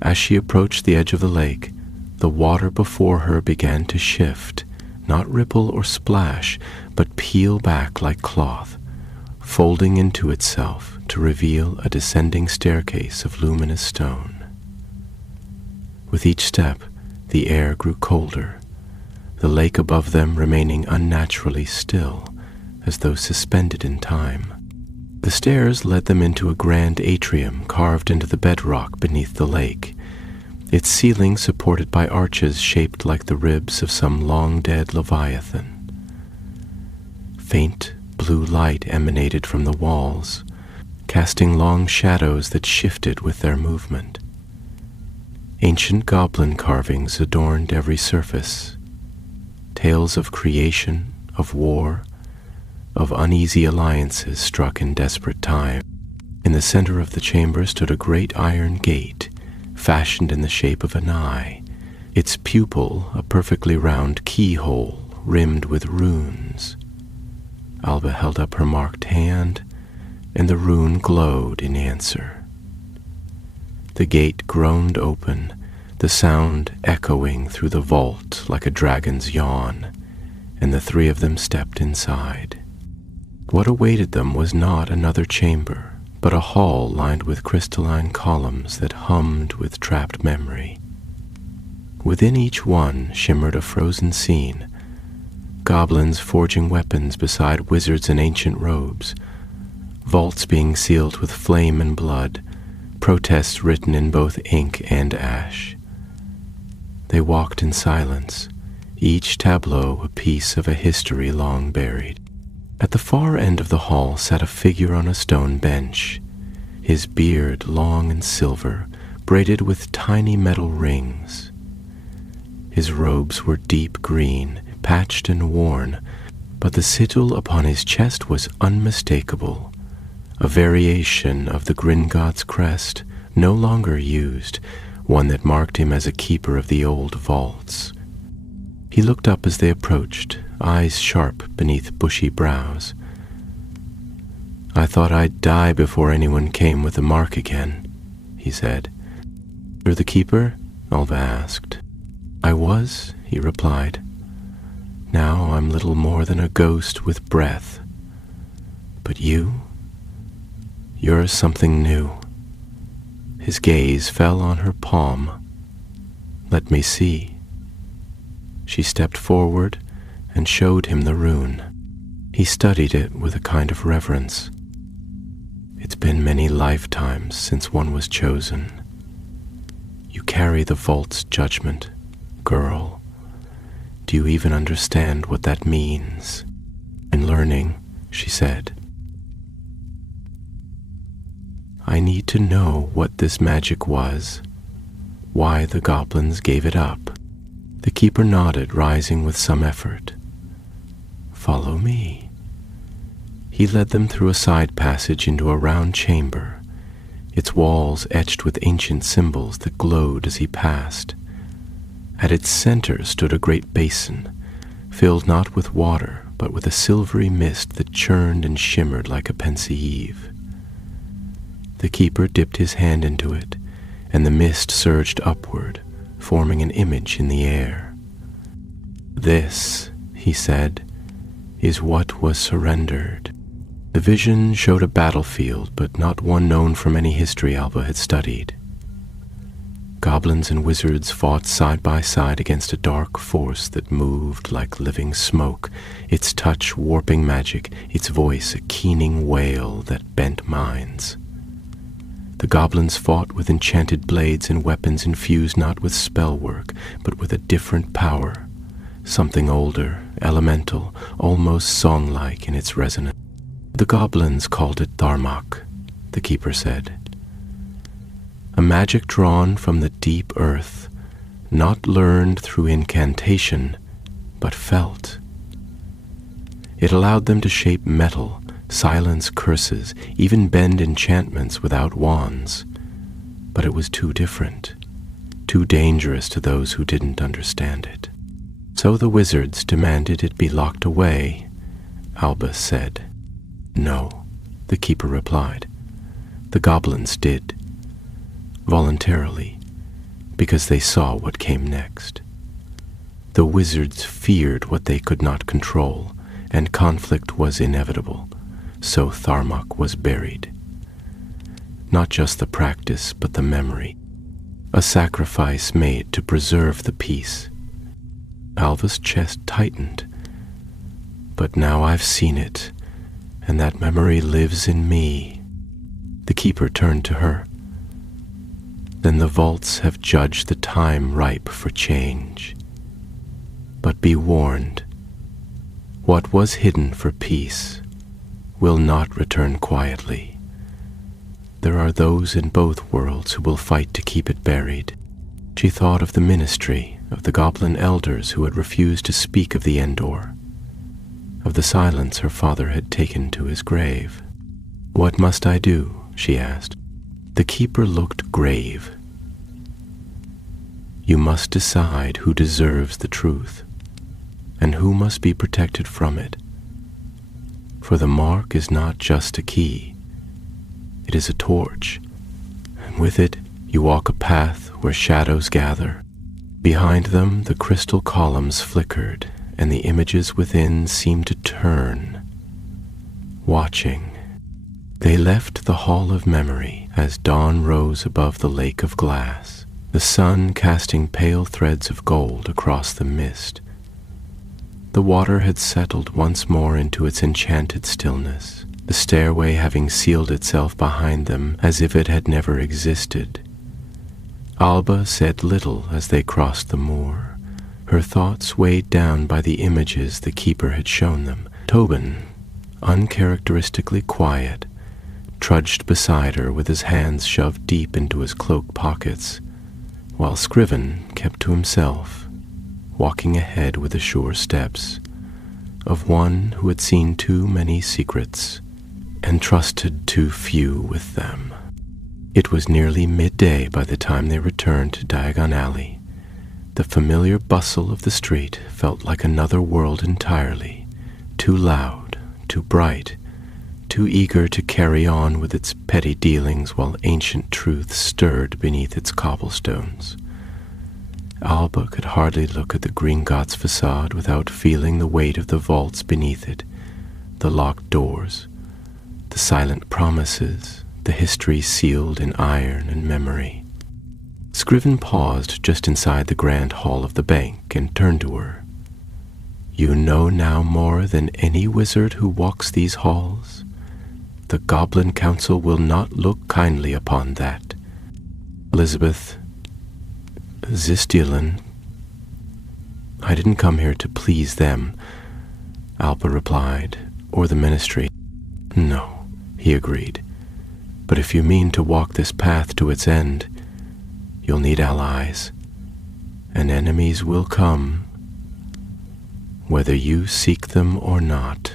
As she approached the edge of the lake, the water before her began to shift, not ripple or splash, but peel back like cloth, folding into itself to reveal a descending staircase of luminous stone. With each step, The air grew colder, the lake above them remaining unnaturally still, as though suspended in time. The stairs led them into a grand atrium carved into the bedrock beneath the lake, its ceiling supported by arches shaped like the ribs of some long-dead leviathan. Faint blue light emanated from the walls, casting long shadows that shifted with their movement. Ancient goblin carvings adorned every surface. Tales of creation, of war, of uneasy alliances struck in desperate time. In the center of the chamber stood a great iron gate, fashioned in the shape of an eye, its pupil a perfectly round keyhole rimmed with runes. Alba held up her marked hand, and the rune glowed in answer. The gate groaned open, the sound echoing through the vault like a dragon's yawn, and the three of them stepped inside. What awaited them was not another chamber, but a hall lined with crystalline columns that hummed with trapped memory. Within each one shimmered a frozen scene, goblins forging weapons beside wizards in ancient robes, vaults being sealed with flame and blood, protests written in both ink and ash. They walked in silence, each tableau a piece of a history long buried. At the far end of the hall sat a figure on a stone bench, his beard long and silver, braided with tiny metal rings. His robes were deep green, patched and worn, but the sigil upon his chest was unmistakable, a variation of the GRINGOTTS crest, no longer used, one that marked him as a keeper of the old vaults. He looked up as they approached, eyes sharp beneath bushy brows. "I thought I'd die before anyone came with the mark again," he said. "You're the keeper?" Alva asked. "I was," he replied. "Now I'm little more than a ghost with breath. But you're something new." His gaze fell on her palm. "Let me see." She stepped forward and showed him the rune. He studied it with a kind of reverence. "It's been many lifetimes since one was chosen. You carry the vault's judgment, girl. Do you even understand what that means?" "I'm learning," she said. "I need to know what this magic was, why the goblins gave it up." The keeper nodded, rising with some effort. "Follow me." He led them through a side passage into a round chamber, its walls etched with ancient symbols that glowed as he passed. At its center stood a great basin, filled not with water, but with a silvery mist that churned and shimmered like a pensieve. The keeper dipped his hand into it, and the mist surged upward, forming an image in the air. "This," he said, "is what was surrendered." The vision showed a battlefield, but not one known from any history Alba had studied. Goblins and wizards fought side by side against a dark force that moved like living smoke, its touch warping magic, its voice a keening wail that bent minds. The goblins fought with enchanted blades and weapons infused not with spell work, but with a different power, something older, elemental, almost song-like in its resonance. "The goblins called it Tharmak," the keeper said. "A magic drawn from the deep earth, not learned through incantation, but felt. It allowed them to shape metal, silence curses, even bend enchantments without wands. But it was too different, too dangerous to those who didn't understand it. So the wizards demanded it be locked away," Alba said. "No," the keeper replied. "The goblins did. Voluntarily, because they saw what came next. The wizards feared what they could not control, and conflict was inevitable. So Tharmak was buried. Not just the practice, but the memory. a sacrifice made to preserve the peace. Alva's chest tightened. But now I've seen it, and that memory lives in me. The keeper turned to her. Then the vaults have judged the time ripe for change. But be warned, what was hidden for peace will not return quietly. There are those in both worlds who will fight to keep it buried. She thought of the ministry of the goblin elders who had refused to speak of the Endor, of the silence her father had taken to his grave. "What must I do?" she asked. The keeper looked grave. "You must decide who deserves the truth, and who must be protected from it. For the mark is not just a key. It is a torch, and with it you walk a path where shadows gather. Behind them the crystal columns flickered, and the images within seemed to turn, watching. They left the Hall of Memory as dawn rose above the lake of glass, the sun casting pale threads of gold across the mist. The water had settled once more into its enchanted stillness, the stairway having sealed itself behind them as if it had never existed. Alba said little as they crossed the moor, her thoughts weighed down by the images the keeper had shown them. Tobin, uncharacteristically quiet, trudged beside her with his hands shoved deep into his cloak pockets, while Scriven kept to himself, walking ahead with the sure steps of one who had seen too many secrets and trusted too few with them. It was nearly midday by the time they returned to Diagon Alley. The familiar bustle of the street felt like another world entirely, too loud, too bright, too eager to carry on with its petty dealings while ancient truth stirred beneath its cobblestones. Alba could hardly look at the GRINGOTTS facade without feeling the weight of the vaults beneath it, the locked doors, the silent promises, the history sealed in iron and memory. Scriven paused just inside the grand hall of the bank and turned to her. "You know now more than any wizard who walks these halls. The Goblin Council will not look kindly upon that. Elizabeth, Zistulin, I didn't come here to please them," Alba replied, "or the ministry." "No," he agreed, "but if you mean to walk this path to its end, you'll need allies, and enemies will come, whether you seek them or not."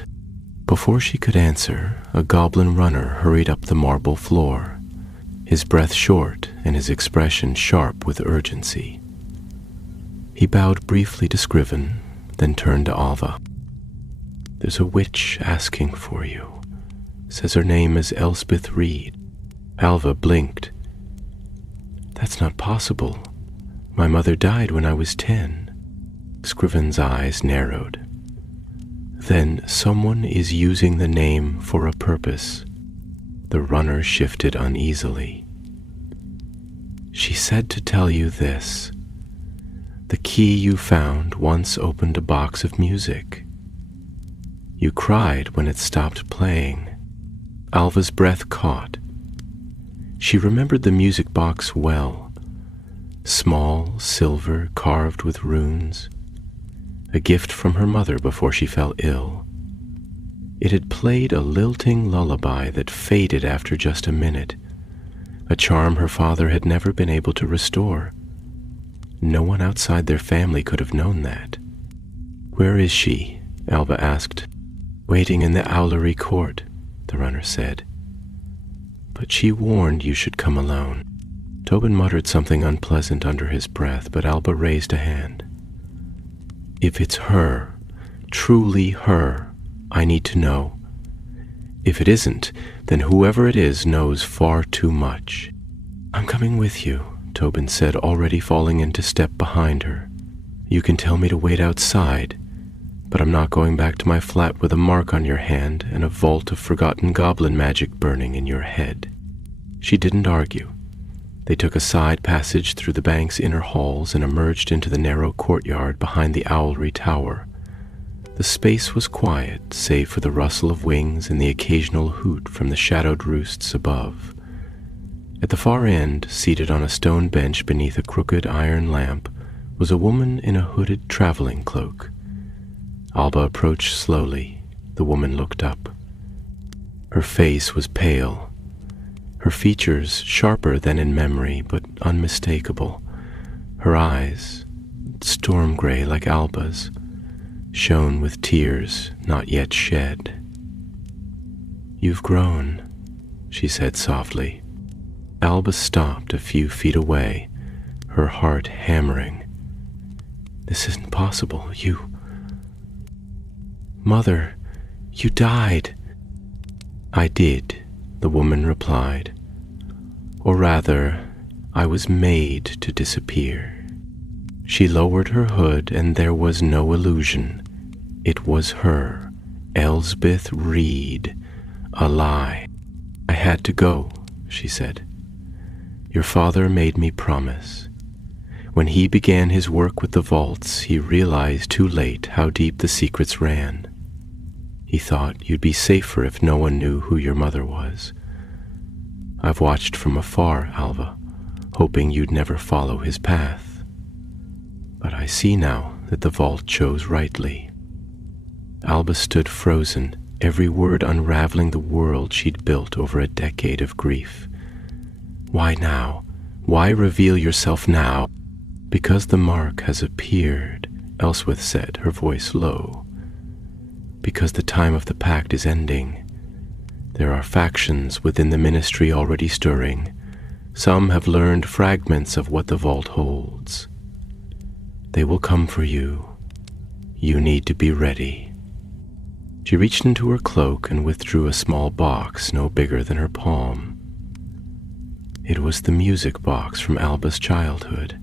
Before she could answer, a goblin runner hurried up the marble floor, his breath short and his expression sharp with urgency. He bowed briefly to Scriven, then turned to Alva. "There's a witch asking for you. Says her name is Elspeth Reed." Alva blinked. "That's not possible. My mother died when I was 10. Scriven's eyes narrowed. "Then someone is using the name for a purpose." The runner shifted uneasily. "She said to tell you this. The key you found once opened a box of music. You cried when it stopped playing." Alva's breath caught. She remembered the music box well. Small, silver, carved with runes. A gift from her mother before she fell ill. It had played a lilting lullaby that faded after just a minute, a charm her father had never been able to restore. No one outside their family could have known that. "Where is she?" Alba asked. "Waiting in the Owlery Court," the runner said. "But she warned you should come alone." Tobin muttered something unpleasant under his breath, but Alba raised a hand. "If it's her, truly her, I need to know. If it isn't, then whoever it is knows far too much." "I'm coming with you," Tobin said, already falling into step behind her. "You can tell me to wait outside, but I'm not going back to my flat with a mark on your hand and a vault of forgotten goblin magic burning in your head." She didn't argue. They took a side passage through the bank's inner halls and emerged into the narrow courtyard behind the owlery tower. The space was quiet, save for the rustle of wings and the occasional hoot from the shadowed roosts above. At the far end, seated on a stone bench beneath a crooked iron lamp, was a woman in a hooded traveling cloak. Alba approached slowly. The woman looked up. Her face was pale, her features sharper than in memory, but unmistakable. Her eyes, storm gray like Alba's, shone with tears not yet shed. "You've grown," she said softly. Alba stopped a few feet away, her heart hammering. "This isn't possible. Mother, you died." "I did," the woman replied. "Or rather, I was made to disappear." She lowered her hood, and there was no illusion. It was her, Elsbeth Reed, alive. "I had to go," she said. "Your father made me promise. When he began his work with the vaults, he realized too late how deep the secrets ran. He thought you'd be safer if no one knew who your mother was. I've watched from afar, Alva, hoping you'd never follow his path. But I see now that the vault chose rightly." Alba stood frozen, every word unraveling the world she'd built over a decade of grief. "Why now? Why reveal yourself now?" "Because the mark has appeared," Elswith said, her voice low. "Because the time of the pact is ending. There are factions within the ministry already stirring. Some have learned fragments of what the vault holds. They will come for you. You need to be ready." She reached into her cloak and withdrew a small box no bigger than her palm. It was the music box from Alba's childhood.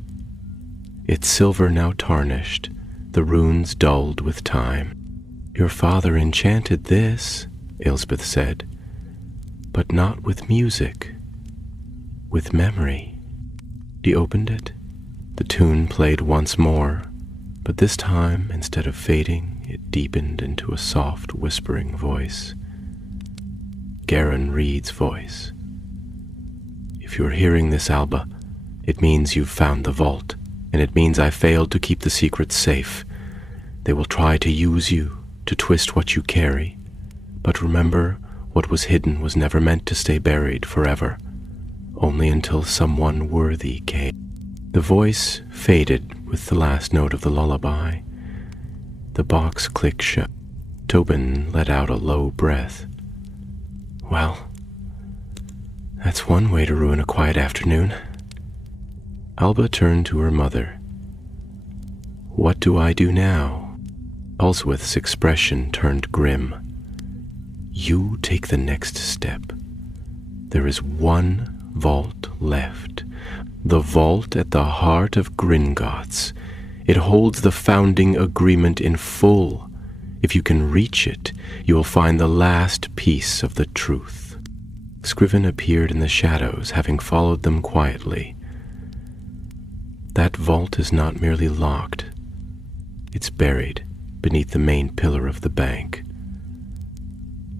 Its silver now tarnished, the runes dulled with time. "Your father enchanted this," Elsbeth said, "but not with music, with memory." She opened it. The tune played once more, but this time, instead of fading, it deepened into a soft, whispering voice. Garen Reed's voice. "If you're hearing this, Alba, it means you've found the vault, and it means I failed to keep the secret safe. They will try to use you, to twist what you carry. But remember, what was hidden was never meant to stay buried forever, only until someone worthy came." The voice faded with the last note of the lullaby. The box clicked shut. Tobin let out a low breath. "Well, that's one way to ruin a quiet afternoon." Alba turned to her mother. "What do I do now?" Elswith's expression turned grim. "You take the next step. There is one vault left. The vault at the heart of GRINGOTTS. It holds the founding agreement in full. If you can reach it, you will find the last piece of the truth." Scriven appeared in the shadows, having followed them quietly. "That vault is not merely locked. It's buried beneath the main pillar of the bank.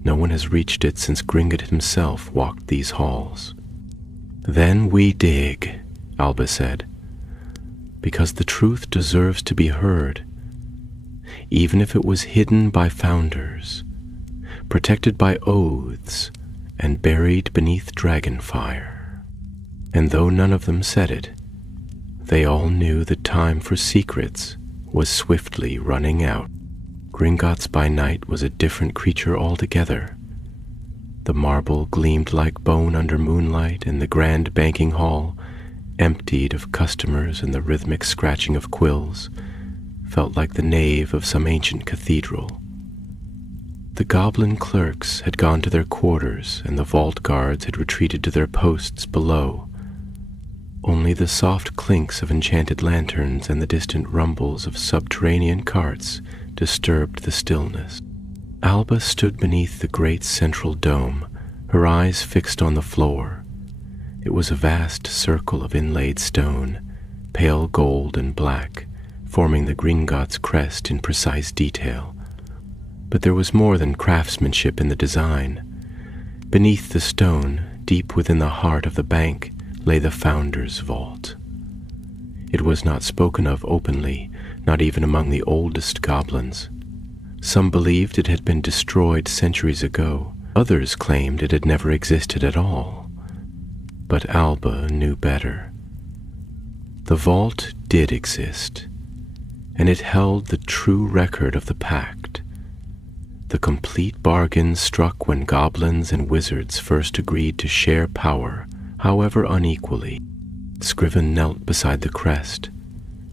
No one has reached it since Gringotts himself walked these halls." "Then we dig," Alba said, "because the truth deserves to be heard, even if it was hidden by founders, protected by oaths, and buried beneath dragonfire." And though none of them said it, they all knew the time for secrets was swiftly running out. Gringotts by night was a different creature altogether. The marble gleamed like bone under moonlight, and the grand banking hall, emptied of customers and the rhythmic scratching of quills, felt like the nave of some ancient cathedral. The goblin clerks had gone to their quarters, and the vault guards had retreated to their posts below. Only the soft clinks of enchanted lanterns and the distant rumbles of subterranean carts disturbed the stillness. Alba stood beneath the great central dome, her eyes fixed on the floor. It was a vast circle of inlaid stone, pale gold and black, forming the GRINGOTTS crest in precise detail. But there was more than craftsmanship in the design. Beneath the stone, deep within the heart of the bank, lay the founder's vault. It was not spoken of openly, not even among the oldest goblins. Some believed it had been destroyed centuries ago. Others claimed it had never existed at all. But Alba knew better. The vault did exist, and it held the true record of the pact, the complete bargain struck when goblins and wizards first agreed to share power, however unequally. Scriven knelt beside the crest,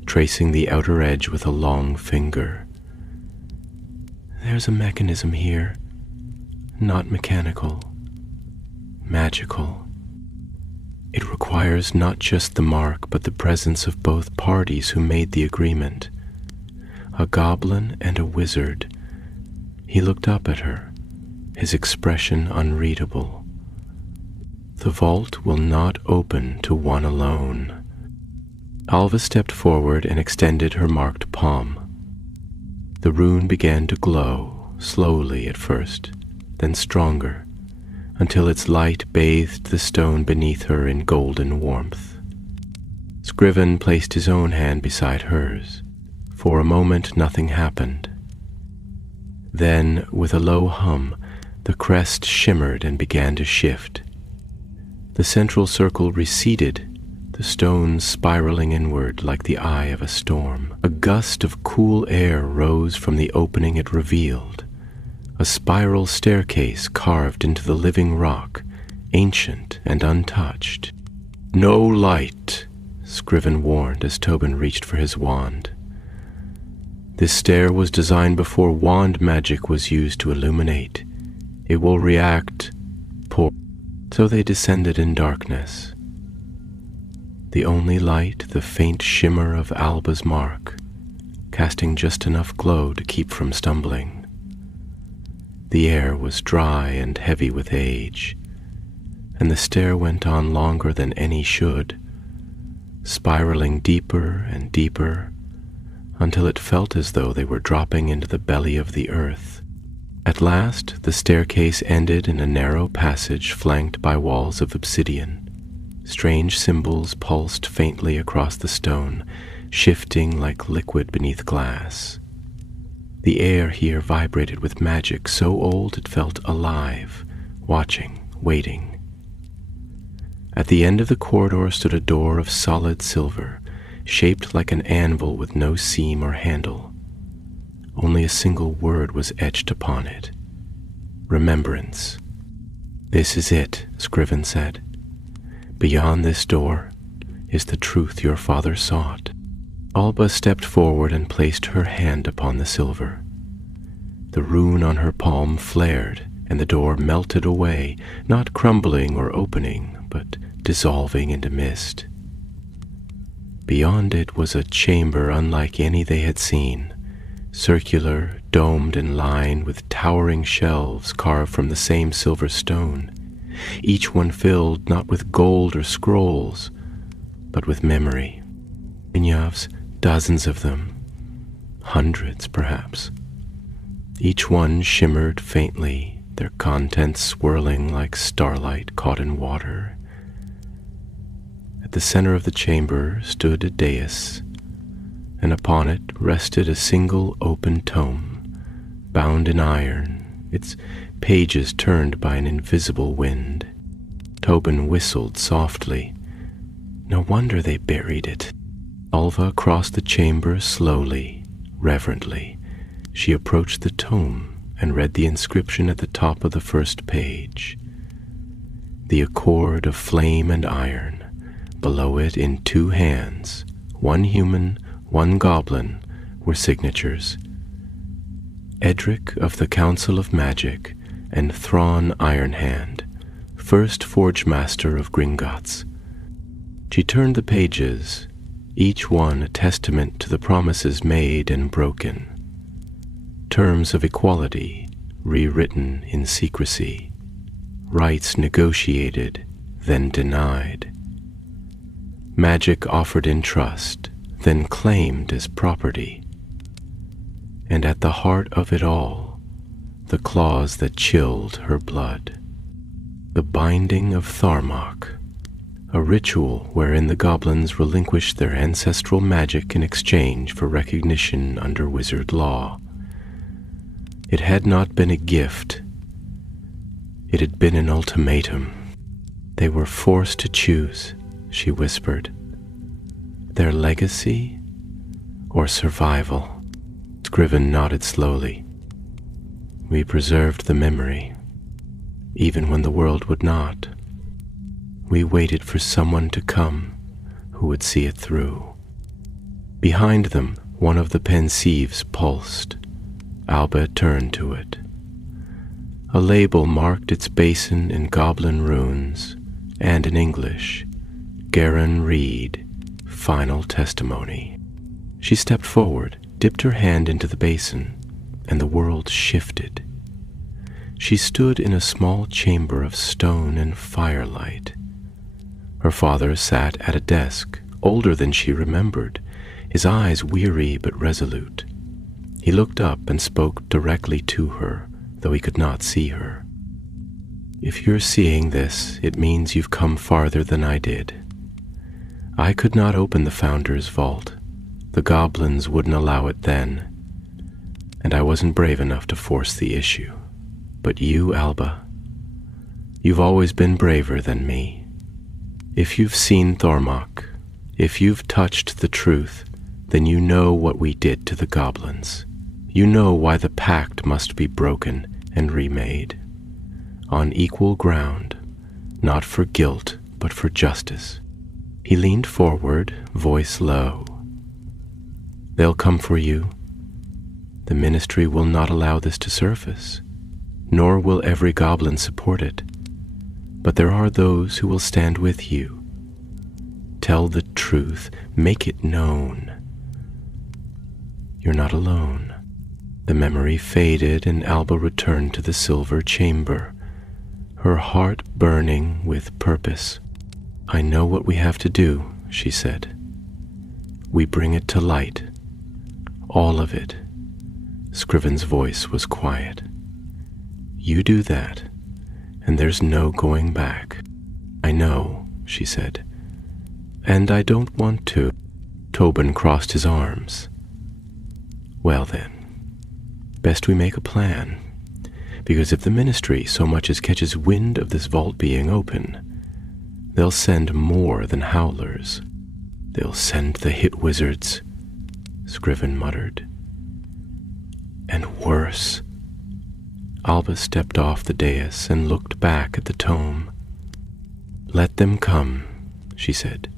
tracing the outer edge with a long finger. There's a mechanism here, not mechanical, magical. It requires not just the mark, but the presence of both parties who made the agreement. A goblin and a wizard. He looked up at her, his expression unreadable. The vault will not open to one alone. Alva stepped forward and extended her marked palm. The rune began to glow, slowly at first, then stronger, until its light bathed the stone beneath her in golden warmth. Scriven placed his own hand beside hers. For a moment nothing happened. Then, with a low hum, the crest shimmered and began to shift. The central circle receded, the stone spiraling inward like the eye of a storm. A gust of cool air rose from the opening it revealed, a spiral staircase carved into the living rock, ancient and untouched. "No light," Scriven warned as Tobin reached for his wand. This stair was designed before wand magic was used to illuminate. It will react poor. So they descended in darkness. The only light, the faint shimmer of Alba's mark, casting just enough glow to keep from stumbling. The air was dry and heavy with age, and the stair went on longer than any should, spiraling deeper and deeper, until it felt as though they were dropping into the belly of the earth. At last, the staircase ended in a narrow passage flanked by walls of obsidian. Strange symbols pulsed faintly across the stone, shifting like liquid beneath glass. The air here vibrated with magic so old it felt alive, watching, waiting. At the end of the corridor stood a door of solid silver, shaped like an anvil with no seam or handle. Only a single word was etched upon it: remembrance. "This is it," Scriven said. "Beyond this door is the truth your father sought." Alba stepped forward and placed her hand upon the silver. The rune on her palm flared, and the door melted away, not crumbling or opening, but dissolving into mist. Beyond it was a chamber unlike any they had seen, circular, domed and lined with towering shelves carved from the same silver stone, each one filled not with gold or scrolls, but with memory. Inyav's, dozens of them, hundreds perhaps. Each one shimmered faintly, their contents swirling like starlight caught in water. At the center of the chamber stood a dais, and upon it rested a single open tome, bound in iron, its pages turned by an invisible wind. Tobin whistled softly. No wonder they buried it. Alva crossed the chamber slowly, reverently. She approached the tome and read the inscription at the top of the first page. The accord of flame and iron. Below it, in two hands, one human, one goblin, were signatures. Edric of the Council of Magic and Thrawn Ironhand, first Forge Master of GRINGOTTS. She turned the pages, each one a testament to the promises made and broken. Terms of equality, rewritten in secrecy. Rights negotiated, then denied. Magic offered in trust, then claimed as property. And at the heart of it all, the clause that chilled her blood. The binding of Tharmach, a ritual wherein the goblins relinquished their ancestral magic in exchange for recognition under wizard law. It had not been a gift. It had been an ultimatum. They were forced to choose, she whispered. Their legacy or survival? Scriven nodded slowly. We preserved the memory, even when the world would not. We waited for someone to come who would see it through. Behind them, one of the pensieves pulsed. Alba turned to it. A label marked its basin in goblin runes and in English, Garen Reed, Final Testimony. She stepped forward, dipped her hand into the basin, and the world shifted. She stood in a small chamber of stone and firelight. Her father sat at a desk, older than she remembered, his eyes weary but resolute. He looked up and spoke directly to her, though he could not see her. If you're seeing this, it means you've come farther than I did. I could not open the Founder's vault. The goblins wouldn't allow it then, and I wasn't brave enough to force the issue. But you, Alba, you've always been braver than me. If you've seen Tharmach, if you've touched the truth, then you know what we did to the goblins. You know why the pact must be broken and remade. On equal ground, not for guilt, but for justice. He leaned forward, voice low. They'll come for you. The ministry will not allow this to surface, nor will every goblin support it. But there are those who will stand with you. Tell the truth, make it known. You're not alone. The memory faded and Alba returned to the silver chamber, her heart burning with purpose. I know what we have to do, she said. We bring it to light. All of it. Scriven's voice was quiet. You do that, and there's no going back. I know, she said. And I don't want to. Tobin crossed his arms. Well then, best we make a plan, because if the ministry so much as catches wind of this vault being open, they'll send more than howlers. They'll send the hit wizards, Scriven muttered. And worse. Alba stepped off the dais and looked back at the tome. Let them come, she said.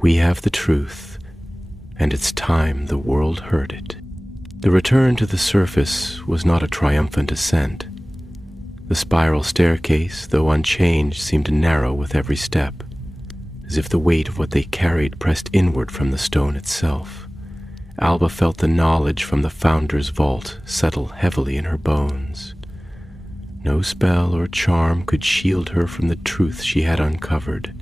We have the truth, and it's time the world heard it. The return to the surface was not a triumphant ascent. The spiral staircase, though unchanged, seemed to narrow with every step, as if the weight of what they carried pressed inward from the stone itself. Alba felt the knowledge from the Founder's vault settle heavily in her bones. No spell or charm could shield her from the truth she had uncovered,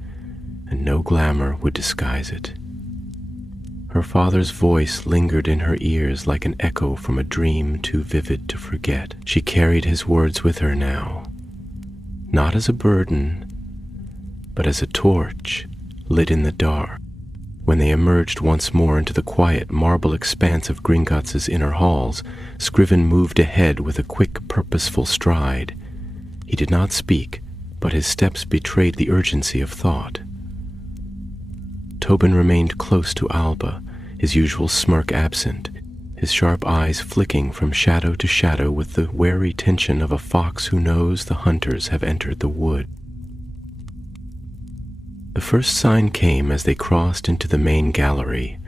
and no glamour would disguise it. Her father's voice lingered in her ears like an echo from a dream too vivid to forget. She carried his words with her now, not as a burden, but as a torch lit in the dark. When they emerged once more into the quiet marble expanse of Gringotts' inner halls, Scriven moved ahead with a quick, purposeful stride. He did not speak, but his steps betrayed the urgency of thought. Tobin remained close to Alba, his usual smirk absent, his sharp eyes flicking from shadow to shadow with the wary tension of a fox who knows the hunters have entered the wood. The first sign came as they crossed into the main gallery,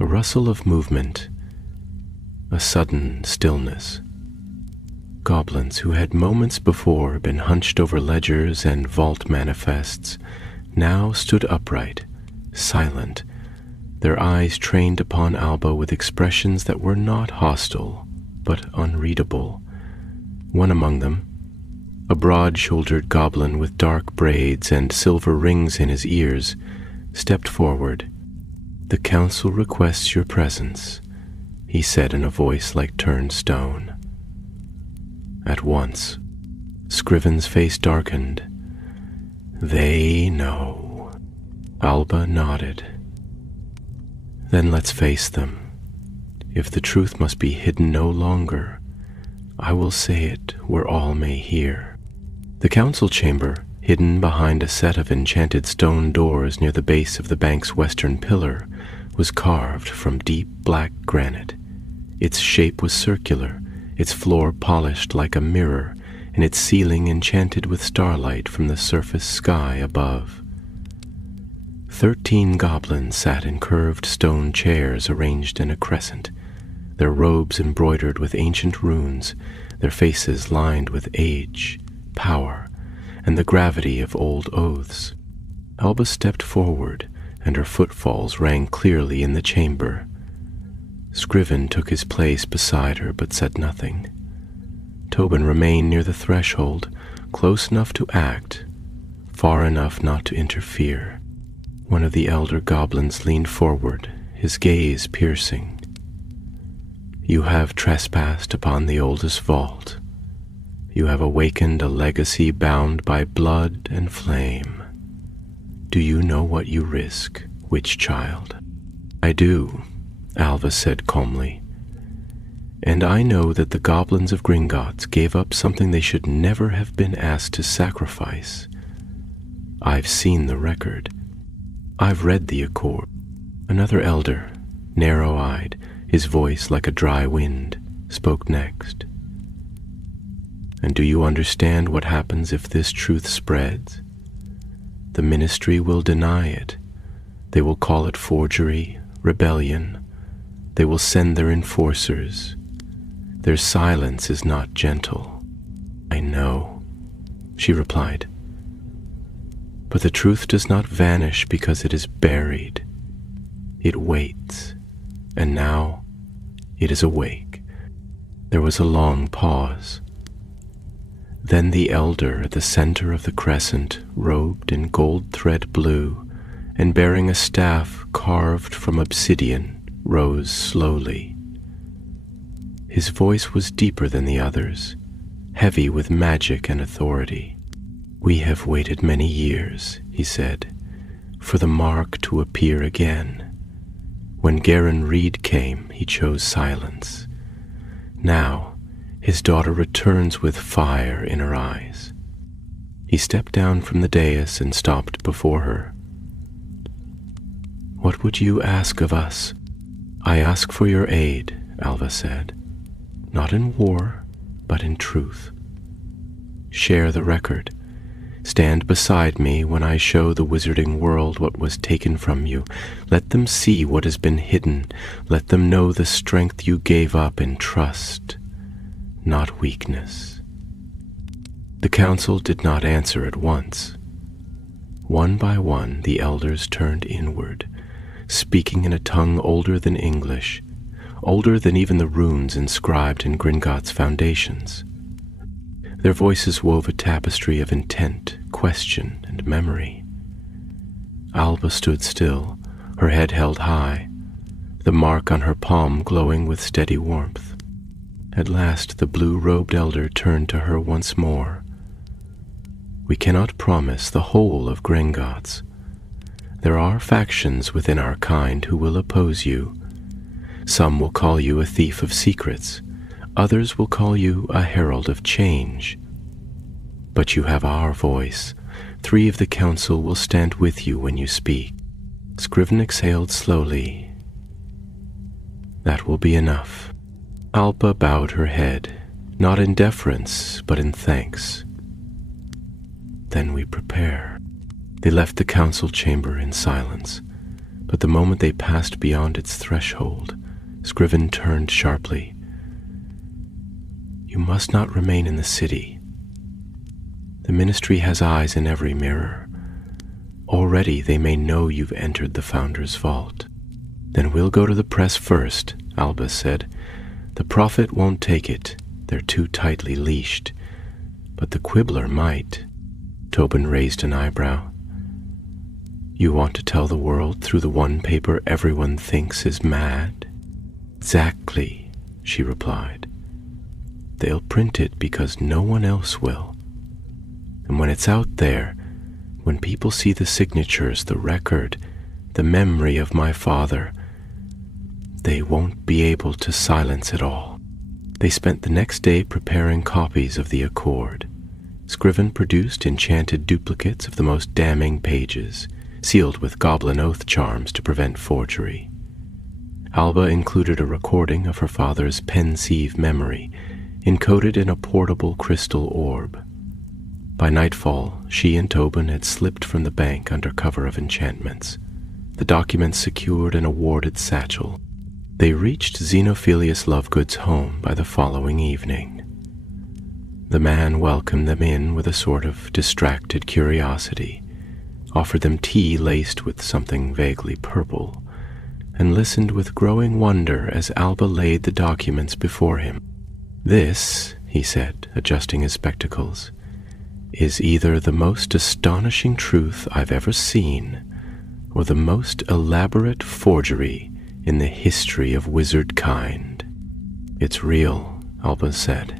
a rustle of movement, a sudden stillness. Goblins who had moments before been hunched over ledgers and vault manifests now stood upright, silent, their eyes trained upon Alba with expressions that were not hostile, but unreadable. One among them, A broad-shouldered goblin with dark braids and silver rings in his ears stepped forward. "The council requests your presence," he said in a voice like turned stone. At once, Scriven's face darkened. "They know." Alba nodded. "Then let's face them. If the truth must be hidden no longer, I will say it where all may hear." The council chamber, hidden behind a set of enchanted stone doors near the base of the bank's western pillar, was carved from deep black granite. Its shape was circular, its floor polished like a mirror, and its ceiling enchanted with starlight from the surface sky above. 13 goblins sat in curved stone chairs arranged in a crescent, their robes embroidered with ancient runes, their faces lined with age, power, and the gravity of old oaths. Alba stepped forward, and her footfalls rang clearly in the chamber. Scriven took his place beside her but said nothing. Tobin remained near the threshold, close enough to act, far enough not to interfere. One of the elder goblins leaned forward, his gaze piercing. "You have trespassed upon the oldest vault. You have awakened a legacy bound by blood and flame. Do you know what you risk, witch child?" "I do," Alva said calmly. "And I know that the goblins of Gringotts gave up something they should never have been asked to sacrifice. I've seen the record. I've read the accord." Another elder, narrow-eyed, his voice like a dry wind, spoke next. "And do you understand what happens if this truth spreads? The ministry will deny it. They will call it forgery, rebellion. They will send their enforcers. Their silence is not gentle." "I know," she replied. "But the truth does not vanish because it is buried. It waits, and now it is awake." There was a long pause. Then the elder at the center of the crescent, robed in gold thread blue, and bearing a staff carved from obsidian, rose slowly. His voice was deeper than the others, heavy with magic and authority. "We have waited many years," he said, "for the mark to appear again. When Garen Reed came, he chose silence. Now, his daughter returns with fire in her eyes." He stepped down from the dais and stopped before her. "What would you ask of us?" "I ask for your aid," Alva said. "Not in war, but in truth. Share the record. Stand beside me when I show the wizarding world what was taken from you. Let them see what has been hidden. Let them know the strength you gave up in trust, not weakness." The council did not answer at once. One by one, the elders turned inward, speaking in a tongue older than English, older than even the runes inscribed in Gringotts' foundations. Their voices wove a tapestry of intent, question, and memory. Alba stood still, her head held high, the mark on her palm glowing with steady warmth. At last the blue-robed elder turned to her once more. "We cannot promise the whole of Gringotts. There are factions within our kind who will oppose you. Some will call you a thief of secrets. Others will call you a herald of change. But you have our voice. 3 of the council will stand with you when you speak." Scriven exhaled slowly. "That will be enough." Alba bowed her head, not in deference, but in thanks. "Then we prepare." They left the council chamber in silence, but the moment they passed beyond its threshold, Scriven turned sharply. "You must not remain in the city. The ministry has eyes in every mirror. Already they may know you've entered the Founder's vault." "Then we'll go to the press first," Albus said. "The Prophet won't take it. They're too tightly leashed. but the quibbler might. Tobin raised an eyebrow. You want to tell the world through the one paper everyone thinks is mad? Exactly, she replied. They'll print it because no one else will. And when it's out there, when people see the signatures, the record, the memory of my father, they won't be able to silence it all. They spent the next day preparing copies of the Accord. Scriven produced enchanted duplicates of the most damning pages, sealed with goblin oath charms to prevent forgery. Alba included a recording of her father's pensieve memory, encoded in a portable crystal orb. By nightfall, she and Tobin had slipped from the bank under cover of enchantments, the documents secured in a warded satchel. They reached Xenophilius Lovegood's home by the following evening. The man welcomed them in with a sort of distracted curiosity, offered them tea laced with something vaguely purple, and listened with growing wonder as Alba laid the documents before him. This, he said, adjusting his spectacles, is either the most astonishing truth I've ever seen, or the most elaborate forgery in the history of wizard kind. It's real, Alba said,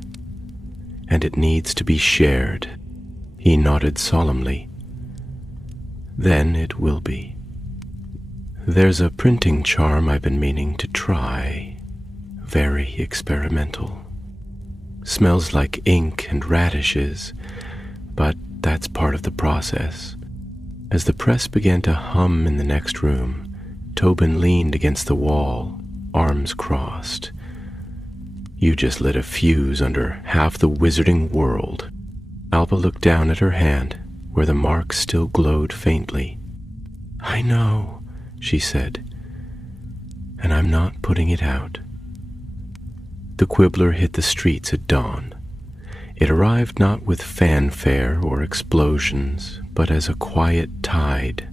and it needs to be shared. He nodded solemnly. Then it will be. There's a printing charm I've been meaning to try. Very experimental. Smells like ink and radishes, but that's part of the process. As the press began to hum in the next room, Tobin leaned against the wall, arms crossed. You just lit a fuse under half the wizarding world. Alba looked down at her hand, where the mark still glowed faintly. I know, she said, and I'm not putting it out. The quibbler hit the streets at dawn. It arrived not with fanfare or explosions, but as a quiet tide,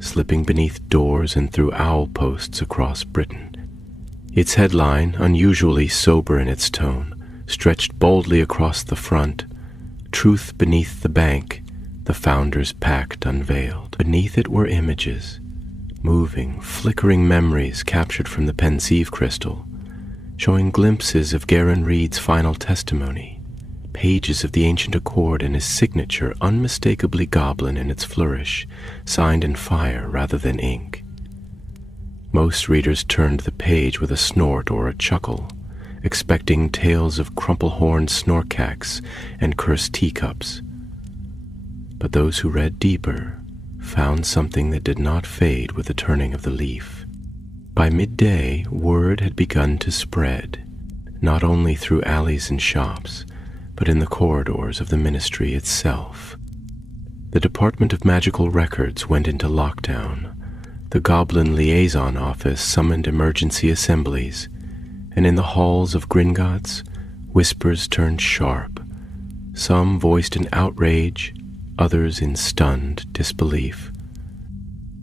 slipping beneath doors and through owl posts across Britain. Its headline, unusually sober in its tone, stretched boldly across the front. Truth beneath the bank, the founder's pact unveiled. Beneath it were images, moving, flickering memories captured from the pensieve crystal, showing glimpses of Garin Reed's final testimony, pages of the ancient accord and his signature unmistakably goblin in its flourish, signed in fire rather than ink. Most readers turned the page with a snort or a chuckle, expecting tales of crumple-horned snorkacks and cursed teacups. But those who read deeper found something that did not fade with the turning of the leaf. By midday, word had begun to spread, not only through alleys and shops, but in the corridors of the ministry itself. The Department of Magical Records went into lockdown. The Goblin Liaison Office summoned emergency assemblies, and in the halls of GRINGOTTS, whispers turned sharp. Some voiced in outrage, others in stunned disbelief.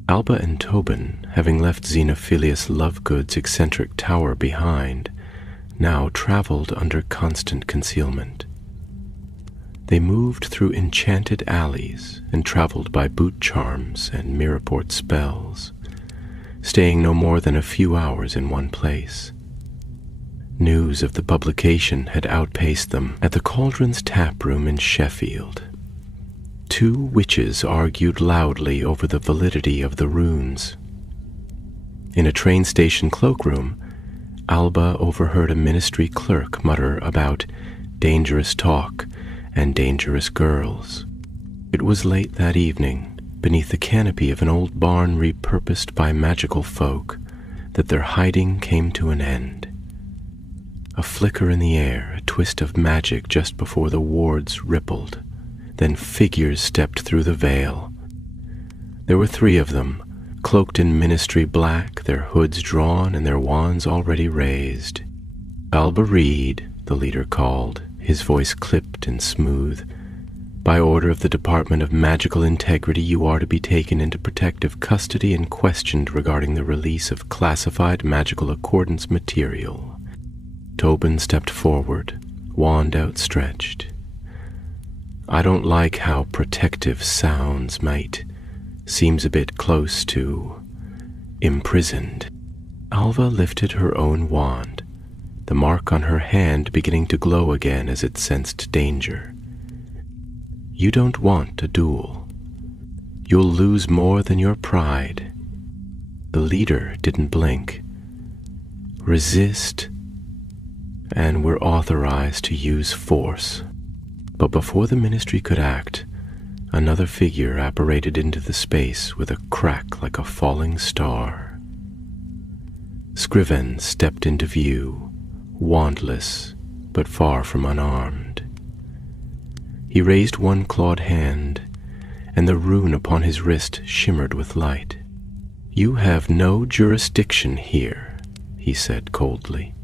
Alba and Tobin, having left Xenophilius Lovegood's eccentric tower behind, now traveled under constant concealment. They moved through enchanted alleys and traveled by boot charms and mirrorport spells, staying no more than a few hours in one place. News of the publication had outpaced them. At the Cauldron's tap room in Sheffield, two witches argued loudly over the validity of the runes. In a train station cloakroom, Alba overheard a ministry clerk mutter about dangerous talk and dangerous girls. It was late that evening, beneath the canopy of an old barn repurposed by magical folk, that their hiding came to an end. A flicker in the air, a twist of magic just before the wards rippled. Then figures stepped through the veil. There were three of them, cloaked in ministry black, their hoods drawn and their wands already raised. Alba Reed, the leader called, his voice clipped and smooth. By order of the Department of Magical Integrity, you are to be taken into protective custody and questioned regarding the release of classified magical accordance material. Tobin stepped forward, wand outstretched. I don't like how protective sounds, mate. Seems a bit close to imprisoned. Alva lifted her own wand, the mark on her hand beginning to glow again as it sensed danger. You don't want a duel. You'll lose more than your pride. The leader didn't blink. Resist, and we're authorized to use force. But before the ministry could act, another figure apparated into the space with a crack like a falling star. Scriven stepped into view, wandless, but far from unarmed. He raised one clawed hand, and the rune upon his wrist shimmered with light. "You have no jurisdiction here," he said coldly.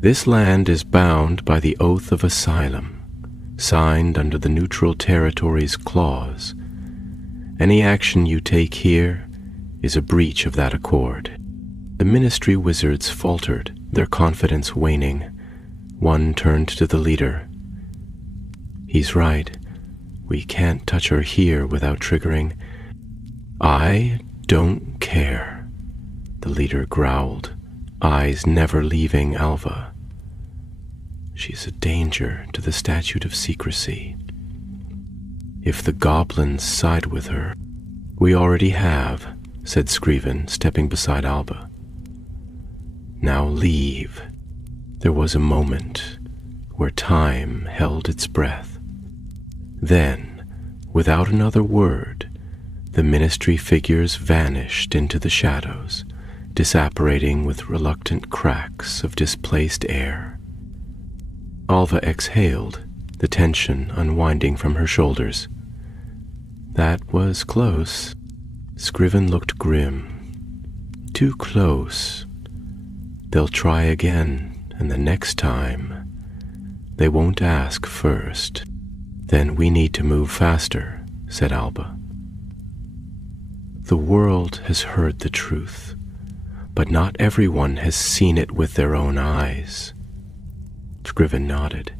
"This land is bound by the Oath of Asylum, signed under the Neutral Territories Clause. Any action you take here is a breach of that accord." The ministry wizards faltered, their confidence waning. One turned to the leader. "He's right. We can't touch her here without triggering." "I don't care," the leader growled, eyes never leaving Alva. "She's a danger to the statute of secrecy. If the goblins side with her..." "We already have," said Scriven, stepping beside Alba. "Now leave." There was a moment where time held its breath. Then, without another word, the ministry figures vanished into the shadows, disapparating with reluctant cracks of displaced air. Alva exhaled, the tension unwinding from her shoulders. That was close. Scriven looked grim. Too close. They'll try again, and the next time, they won't ask first. "Then we need to move faster," said Alba. "The world has heard the truth, but not everyone has seen it with their own eyes." Scriven nodded.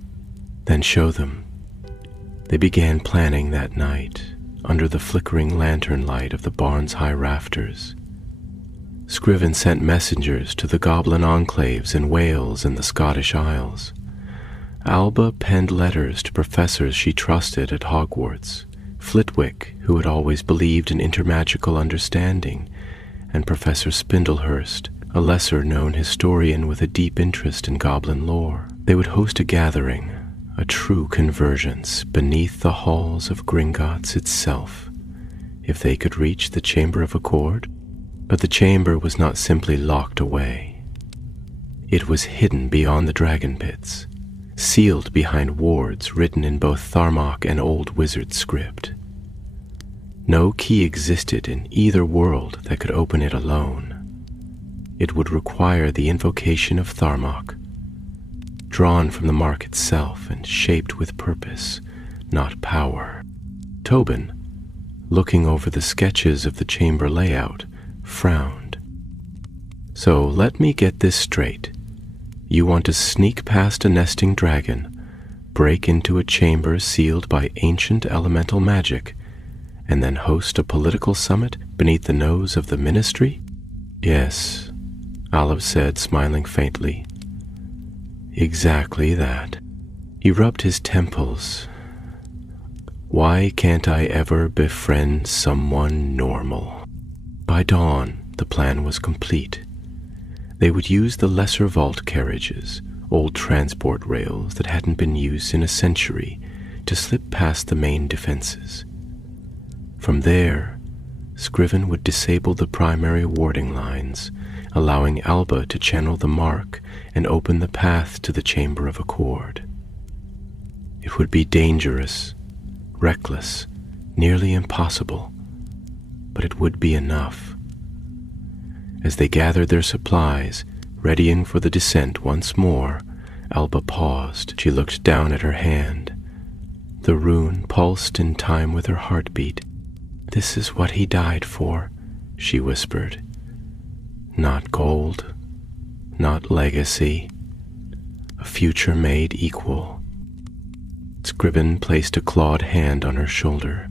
"Then show them." They began planning that night, under the flickering lantern light of the barn's high rafters. Scriven sent messengers to the goblin enclaves in Wales and the Scottish Isles. Alba penned letters to professors she trusted at Hogwarts, Flitwick, who had always believed in intermagical understanding, and Professor Spindlehurst, a lesser-known historian with a deep interest in goblin lore. They would host a gathering, a true convergence, beneath the halls of GRINGOTTS itself, if they could reach the Chamber of Accord. But the chamber was not simply locked away. It was hidden beyond the dragon pits, sealed behind wards written in both Tharmok and Old Wizard script. No key existed in either world that could open it alone. It would require the invocation of Tharmok, drawn from the mark itself and shaped with purpose, not power. Tobin, looking over the sketches of the chamber layout, frowned. "So let me get this straight. You want to sneak past a nesting dragon, break into a chamber sealed by ancient elemental magic, and then host a political summit beneath the nose of the ministry?" "Yes," Olive said, smiling faintly. "Exactly that." He rubbed his temples. "Why can't I ever befriend someone normal?" By dawn, the plan was complete. They would use the lesser vault carriages, old transport rails that hadn't been used in a century, to slip past the main defenses. From there, Scriven would disable the primary warding lines, allowing Alba to channel the mark and open the path to the Chamber of Accord. It would be dangerous, reckless, nearly impossible, but it would be enough. As they gathered their supplies, readying for the descent once more, Alba paused. She looked down at her hand. The rune pulsed in time with her heartbeat. "This is what he died for," she whispered. "Not gold, not legacy, a future made equal." Scriven placed a clawed hand on her shoulder.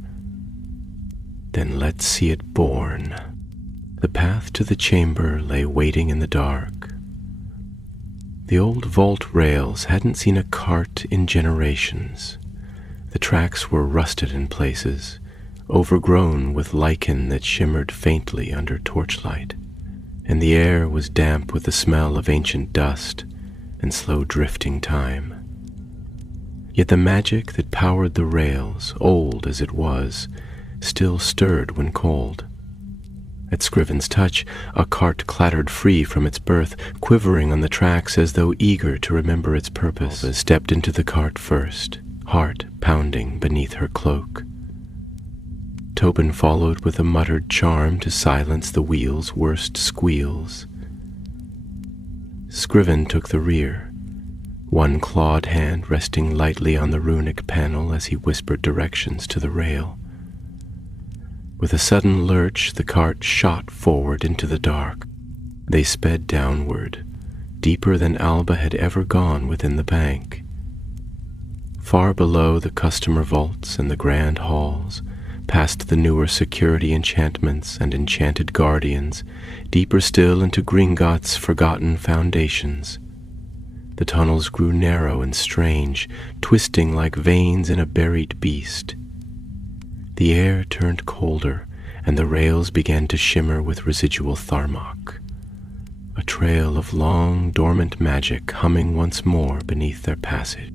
Then let's see it born. The path to the chamber lay waiting in the dark. The old vault rails hadn't seen a cart in generations. The tracks were rusted in places, overgrown with lichen that shimmered faintly under torchlight, and the air was damp with the smell of ancient dust and slow drifting time. Yet the magic that powered the rails, old as it was, still stirred when cold. At Scriven's touch, a cart clattered free from its berth, quivering on the tracks as though eager to remember its purpose. Alva stepped into the cart first, heart pounding beneath her cloak. Tobin followed with a muttered charm to silence the wheel's worst squeals. Scriven took the rear, one clawed hand resting lightly on the runic panel as he whispered directions to the rail. With a sudden lurch, the cart shot forward into the dark. They sped downward, deeper than Alba had ever gone within the bank. Far below the customer vaults and the grand halls, past the newer security enchantments and enchanted guardians, deeper still into GRINGOTTS' forgotten foundations. The tunnels grew narrow and strange, twisting like veins in a buried beast. The air turned colder, and the rails began to shimmer with residual tharmok, a trail of long, dormant magic humming once more beneath their passage.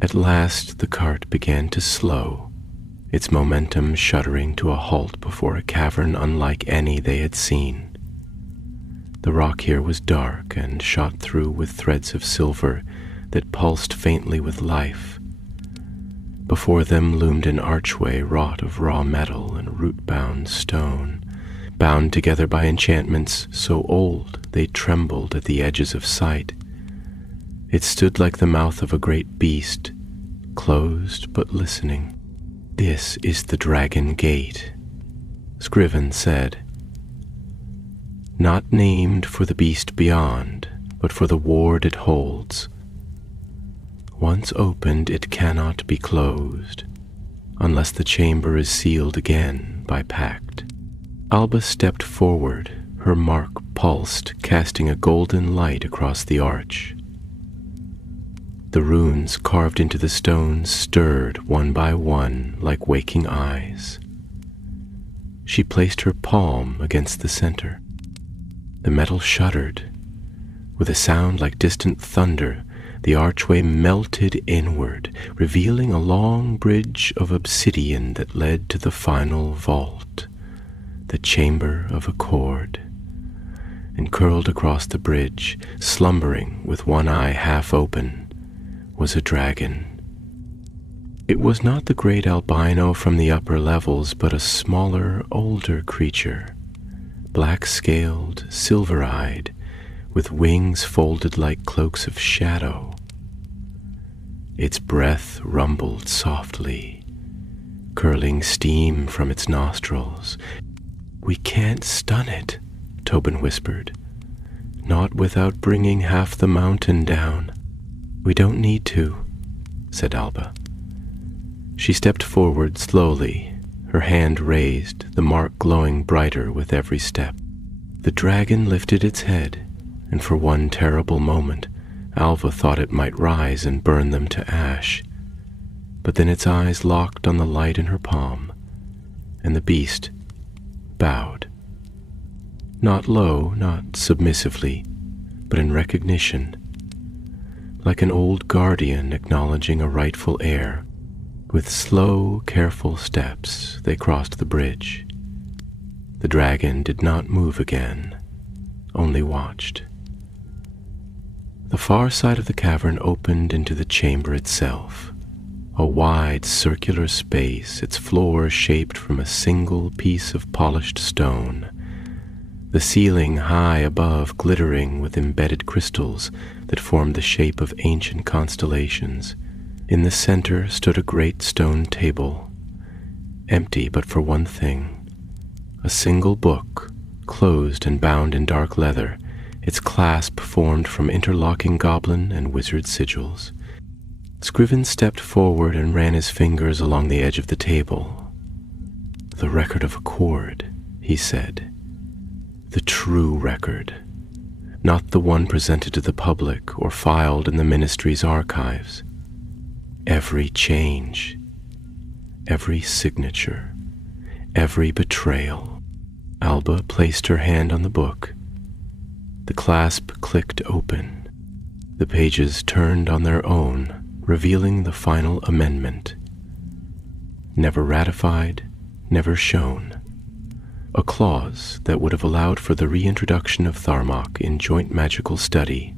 At last the cart began to slow, its momentum shuddering to a halt before a cavern unlike any they had seen. The rock here was dark and shot through with threads of silver that pulsed faintly with life. Before them loomed an archway wrought of raw metal and root-bound stone, bound together by enchantments so old they trembled at the edges of sight. It stood like the mouth of a great beast, closed but listening. "This is the Dragon Gate," Scriven said. "Not named for the beast beyond, but for the ward it holds. Once opened, it cannot be closed, unless the chamber is sealed again by pact." Alba stepped forward, her mark pulsed, casting a golden light across the arch. The runes carved into the stones stirred one by one like waking eyes. She placed her palm against the center. The metal shuddered. With a sound like distant thunder, the archway melted inward, revealing a long bridge of obsidian that led to the final vault, the Chamber of Accord. And curled across the bridge, slumbering with one eye half open, was a dragon. It was not the great albino from the upper levels, but a smaller, older creature, black-scaled, silver-eyed, with wings folded like cloaks of shadow. Its breath rumbled softly, curling steam from its nostrils. "We can't stun it," Tobin whispered. "Not without bringing half the mountain down." "We don't need to," said Alba. She stepped forward slowly, her hand raised, the mark glowing brighter with every step. The dragon lifted its head, and for one terrible moment, Alva thought it might rise and burn them to ash. But then its eyes locked on the light in her palm, and the beast bowed. Not low, not submissively, but in recognition, like an old guardian acknowledging a rightful heir. With slow, careful steps, they crossed the bridge. The dragon did not move again, only watched. The far side of the cavern opened into the chamber itself, a wide circular space, its floor shaped from a single piece of polished stone, the ceiling high above glittering with embedded crystals that formed the shape of ancient constellations. In the center stood a great stone table, empty but for one thing, a single book, closed and bound in dark leather, its clasp formed from interlocking goblin and wizard sigils. Scriven stepped forward and ran his fingers along the edge of the table. "The record of a chord," he said. "The true record, not the one presented to the public or filed in the ministry's archives. Every change, every signature, every betrayal." Alba placed her hand on the book. The clasp clicked open. The pages turned on their own, revealing the final amendment. Never ratified, never shown. A clause that would have allowed for the reintroduction of Tharmok in joint magical study,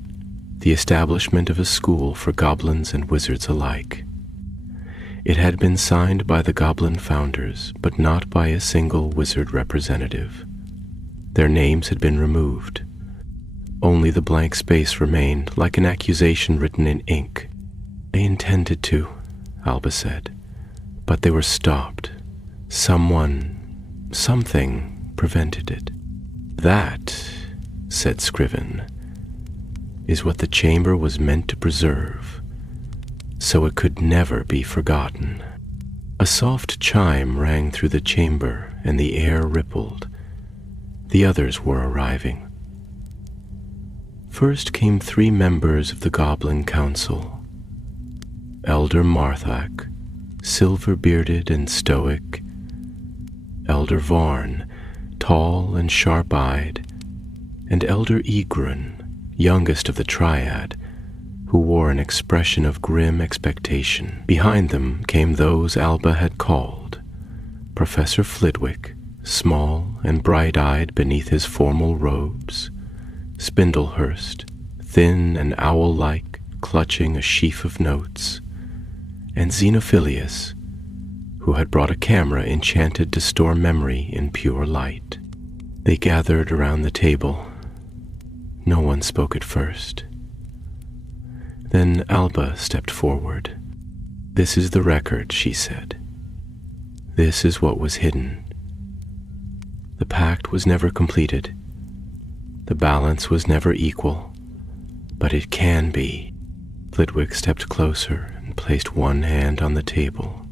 the establishment of a school for goblins and wizards alike. It had been signed by the goblin founders, but not by a single wizard representative. Their names had been removed. Only the blank space remained, like an accusation written in ink. "They intended to," Alba said, "but they were stopped. Something prevented it." "That," said Scriven, "is what the chamber was meant to preserve, so it could never be forgotten." A soft chime rang through the chamber, and the air rippled. The others were arriving. First came 3 members of the Goblin Council. Elder Marthak, silver-bearded and stoic. Elder Varn, tall and sharp-eyed. And Elder Egrun, youngest of the triad, who wore an expression of grim expectation. Behind them came those Alba had called. Professor Flitwick, small and bright-eyed beneath his formal robes. Spindlehurst, thin and owl-like, clutching a sheaf of notes. And Xenophilius, who had brought a camera enchanted to store memory in pure light. They gathered around the table. No one spoke at first. Then Alba stepped forward. "This is the record," she said. "This is what was hidden. The pact was never completed. The balance was never equal, but it can be." Flitwick stepped closer and placed one hand on the table.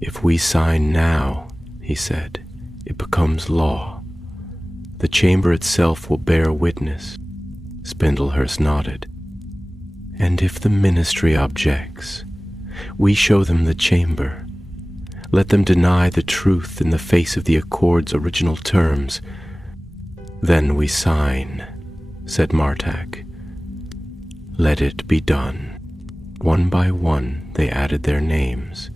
"If we sign now," he said, "it becomes law. The chamber itself will bear witness." Spindlehurst nodded. "And if the ministry objects, we show them the chamber. Let them deny the truth in the face of the Accord's original terms. Then we sign," said Martak. "Let it be done." One by one, they added their names.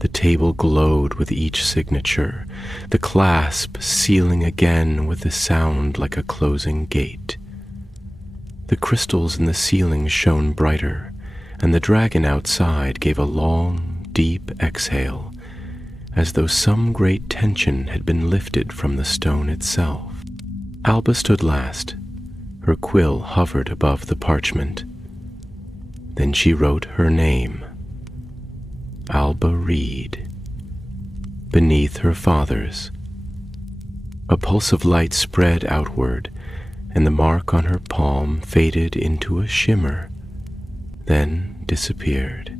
The table glowed with each signature, the clasp sealing again with a sound like a closing gate. The crystals in the ceiling shone brighter, and the dragon outside gave a long, deep exhale, as though some great tension had been lifted from the stone itself. Alba stood last. Her quill hovered above the parchment. Then she wrote her name, Alba Reed, beneath her father's. A pulse of light spread outward, and the mark on her palm faded into a shimmer, then disappeared.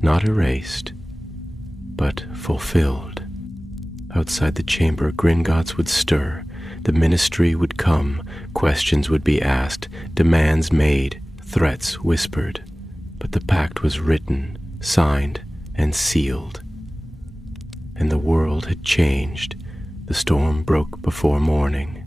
Not erased, but fulfilled. Outside the chamber, Gringotts would stir. The ministry would come, questions would be asked, demands made, threats whispered. But the pact was written, signed, and sealed. And the world had changed. The storm broke before morning,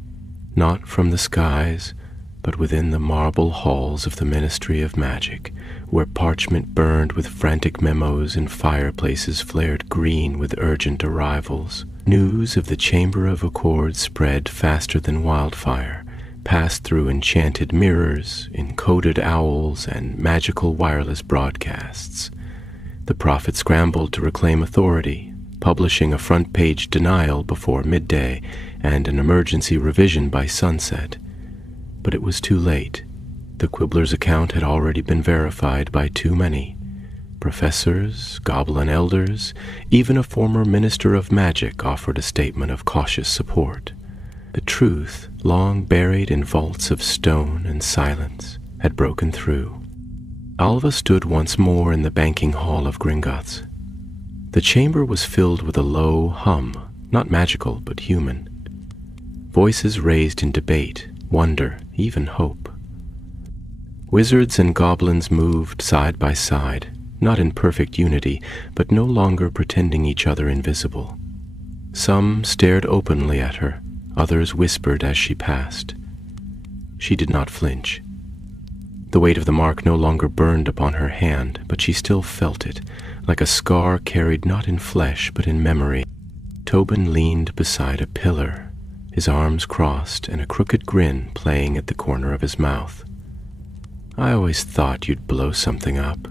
not from the skies, but within the marble halls of the Ministry of Magic, where parchment burned with frantic memos and fireplaces flared green with urgent arrivals. News of the Chamber of Accord spread faster than wildfire, passed through enchanted mirrors, encoded owls, and magical wireless broadcasts. The prophet scrambled to reclaim authority, publishing a front-page denial before midday and an emergency revision by sunset. But it was too late. The Quibbler's account had already been verified by too many. Professors, goblin elders, even a former minister of magic offered a statement of cautious support. The truth, long buried in vaults of stone and silence, had broken through. Alva stood once more in the banking hall of Gringotts. The chamber was filled with a low hum, not magical but human. Voices raised in debate, wonder, even hope. Wizards and goblins moved side by side, not in perfect unity, but no longer pretending each other invisible. Some stared openly at her, others whispered as she passed. She did not flinch. The weight of the mark no longer burned upon her hand, but she still felt it, like a scar carried not in flesh but in memory. Tobin leaned beside a pillar, his arms crossed and a crooked grin playing at the corner of his mouth. "I always thought you'd blow something up.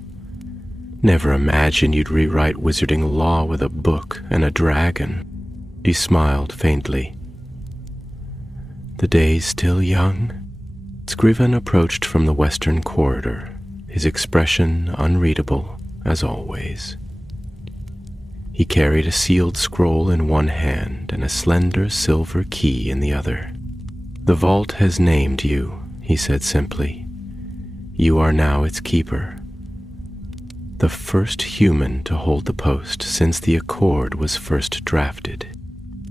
Never imagined you'd rewrite wizarding law with a book and a dragon." He smiled faintly. "The day's still young?" Scriven approached from the western corridor, his expression unreadable, as always. He carried a sealed scroll in one hand and a slender silver key in the other. "The vault has named you," he said simply. "You are now its keeper. The first human to hold the post since the accord was first drafted."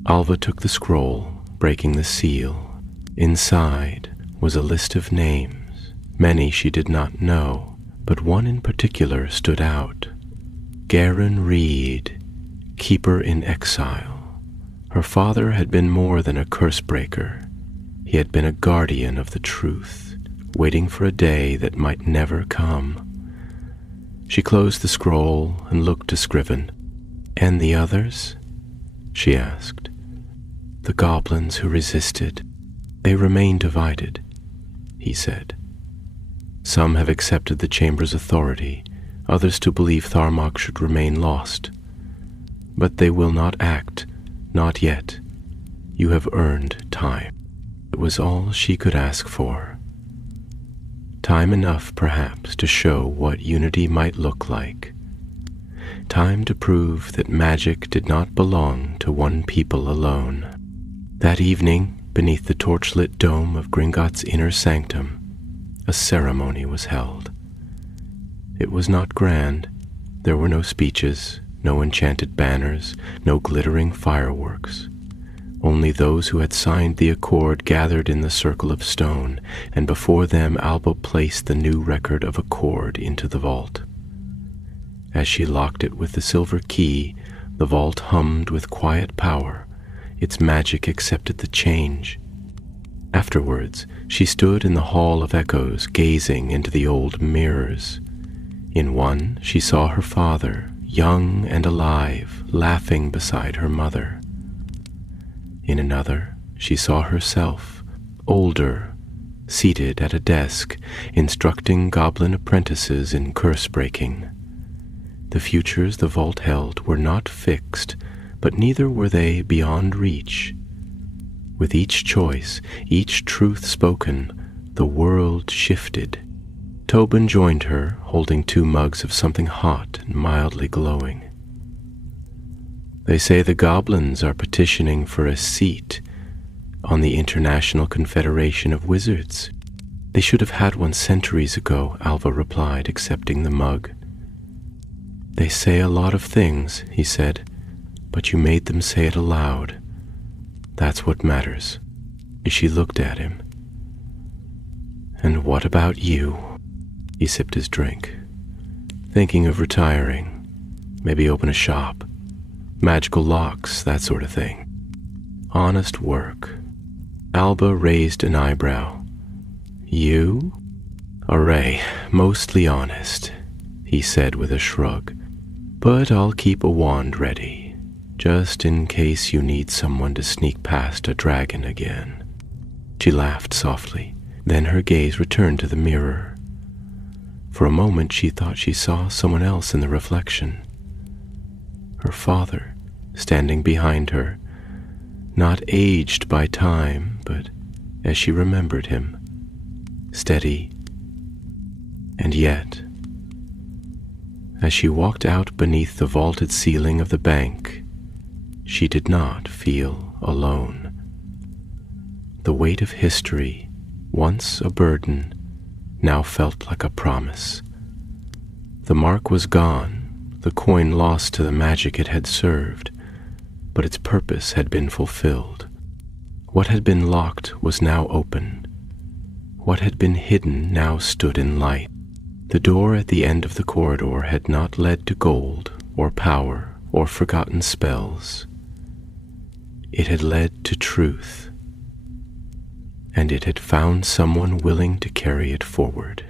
Alva took the scroll, breaking the seal. Inside was a list of names, many she did not know, but one in particular stood out. Garen Reed, Keeper in Exile. Her father had been more than a curse-breaker. He had been a guardian of the truth, waiting for a day that might never come. She closed the scroll and looked to Scriven. "And the others?" she asked. "The goblins who resisted. They remain divided," he said. "Some have accepted the Chamber's authority, others to believe Tharmok should remain lost. But they will not act, not yet. You have earned time." It was all she could ask for. Time enough, perhaps, to show what unity might look like. Time to prove that magic did not belong to one people alone. That evening, beneath the torchlit dome of Gringotts' inner sanctum, a ceremony was held. It was not grand. There were no speeches, no enchanted banners, no glittering fireworks. Only those who had signed the accord gathered in the circle of stone, and before them Alba placed the new record of accord into the vault. As she locked it with the silver key, the vault hummed with quiet power. Its magic accepted the change. Afterwards, she stood in the Hall of Echoes, gazing into the old mirrors. In one, she saw her father, young and alive, laughing beside her mother. In another, she saw herself, older, seated at a desk, instructing goblin apprentices in curse-breaking. The futures the vault held were not fixed, but neither were they beyond reach. With each choice, each truth spoken, the world shifted. Tobin joined her, holding 2 mugs of something hot and mildly glowing. "They say the goblins are petitioning for a seat on the International Confederation of Wizards." "They should have had one centuries ago," Alva replied, accepting the mug. "They say a lot of things," he said, "but you made them say it aloud. That's what matters." She looked at him. "And what about you?" He sipped his drink. "Thinking of retiring. Maybe open a shop. Magical locks, that sort of thing. Honest work." Alba raised an eyebrow. "You?" "Array, mostly honest," he said with a shrug. "But I'll keep a wand ready, just in case you need someone to sneak past a dragon again." She laughed softly, then her gaze returned to the mirror. For a moment she thought she saw someone else in the reflection. Her father, standing behind her, not aged by time, but as she remembered him, steady. And yet, as she walked out beneath the vaulted ceiling of the bank, she did not feel alone. The weight of history, once a burden, now felt like a promise, The mark was gone, the coin lost to the magic it had served, but its purpose had been fulfilled. What had been locked was now open. What had been hidden now stood in light. The door at the end of the corridor had not led to gold or power or forgotten spells. It had led to truth, and it had found someone willing to carry it forward.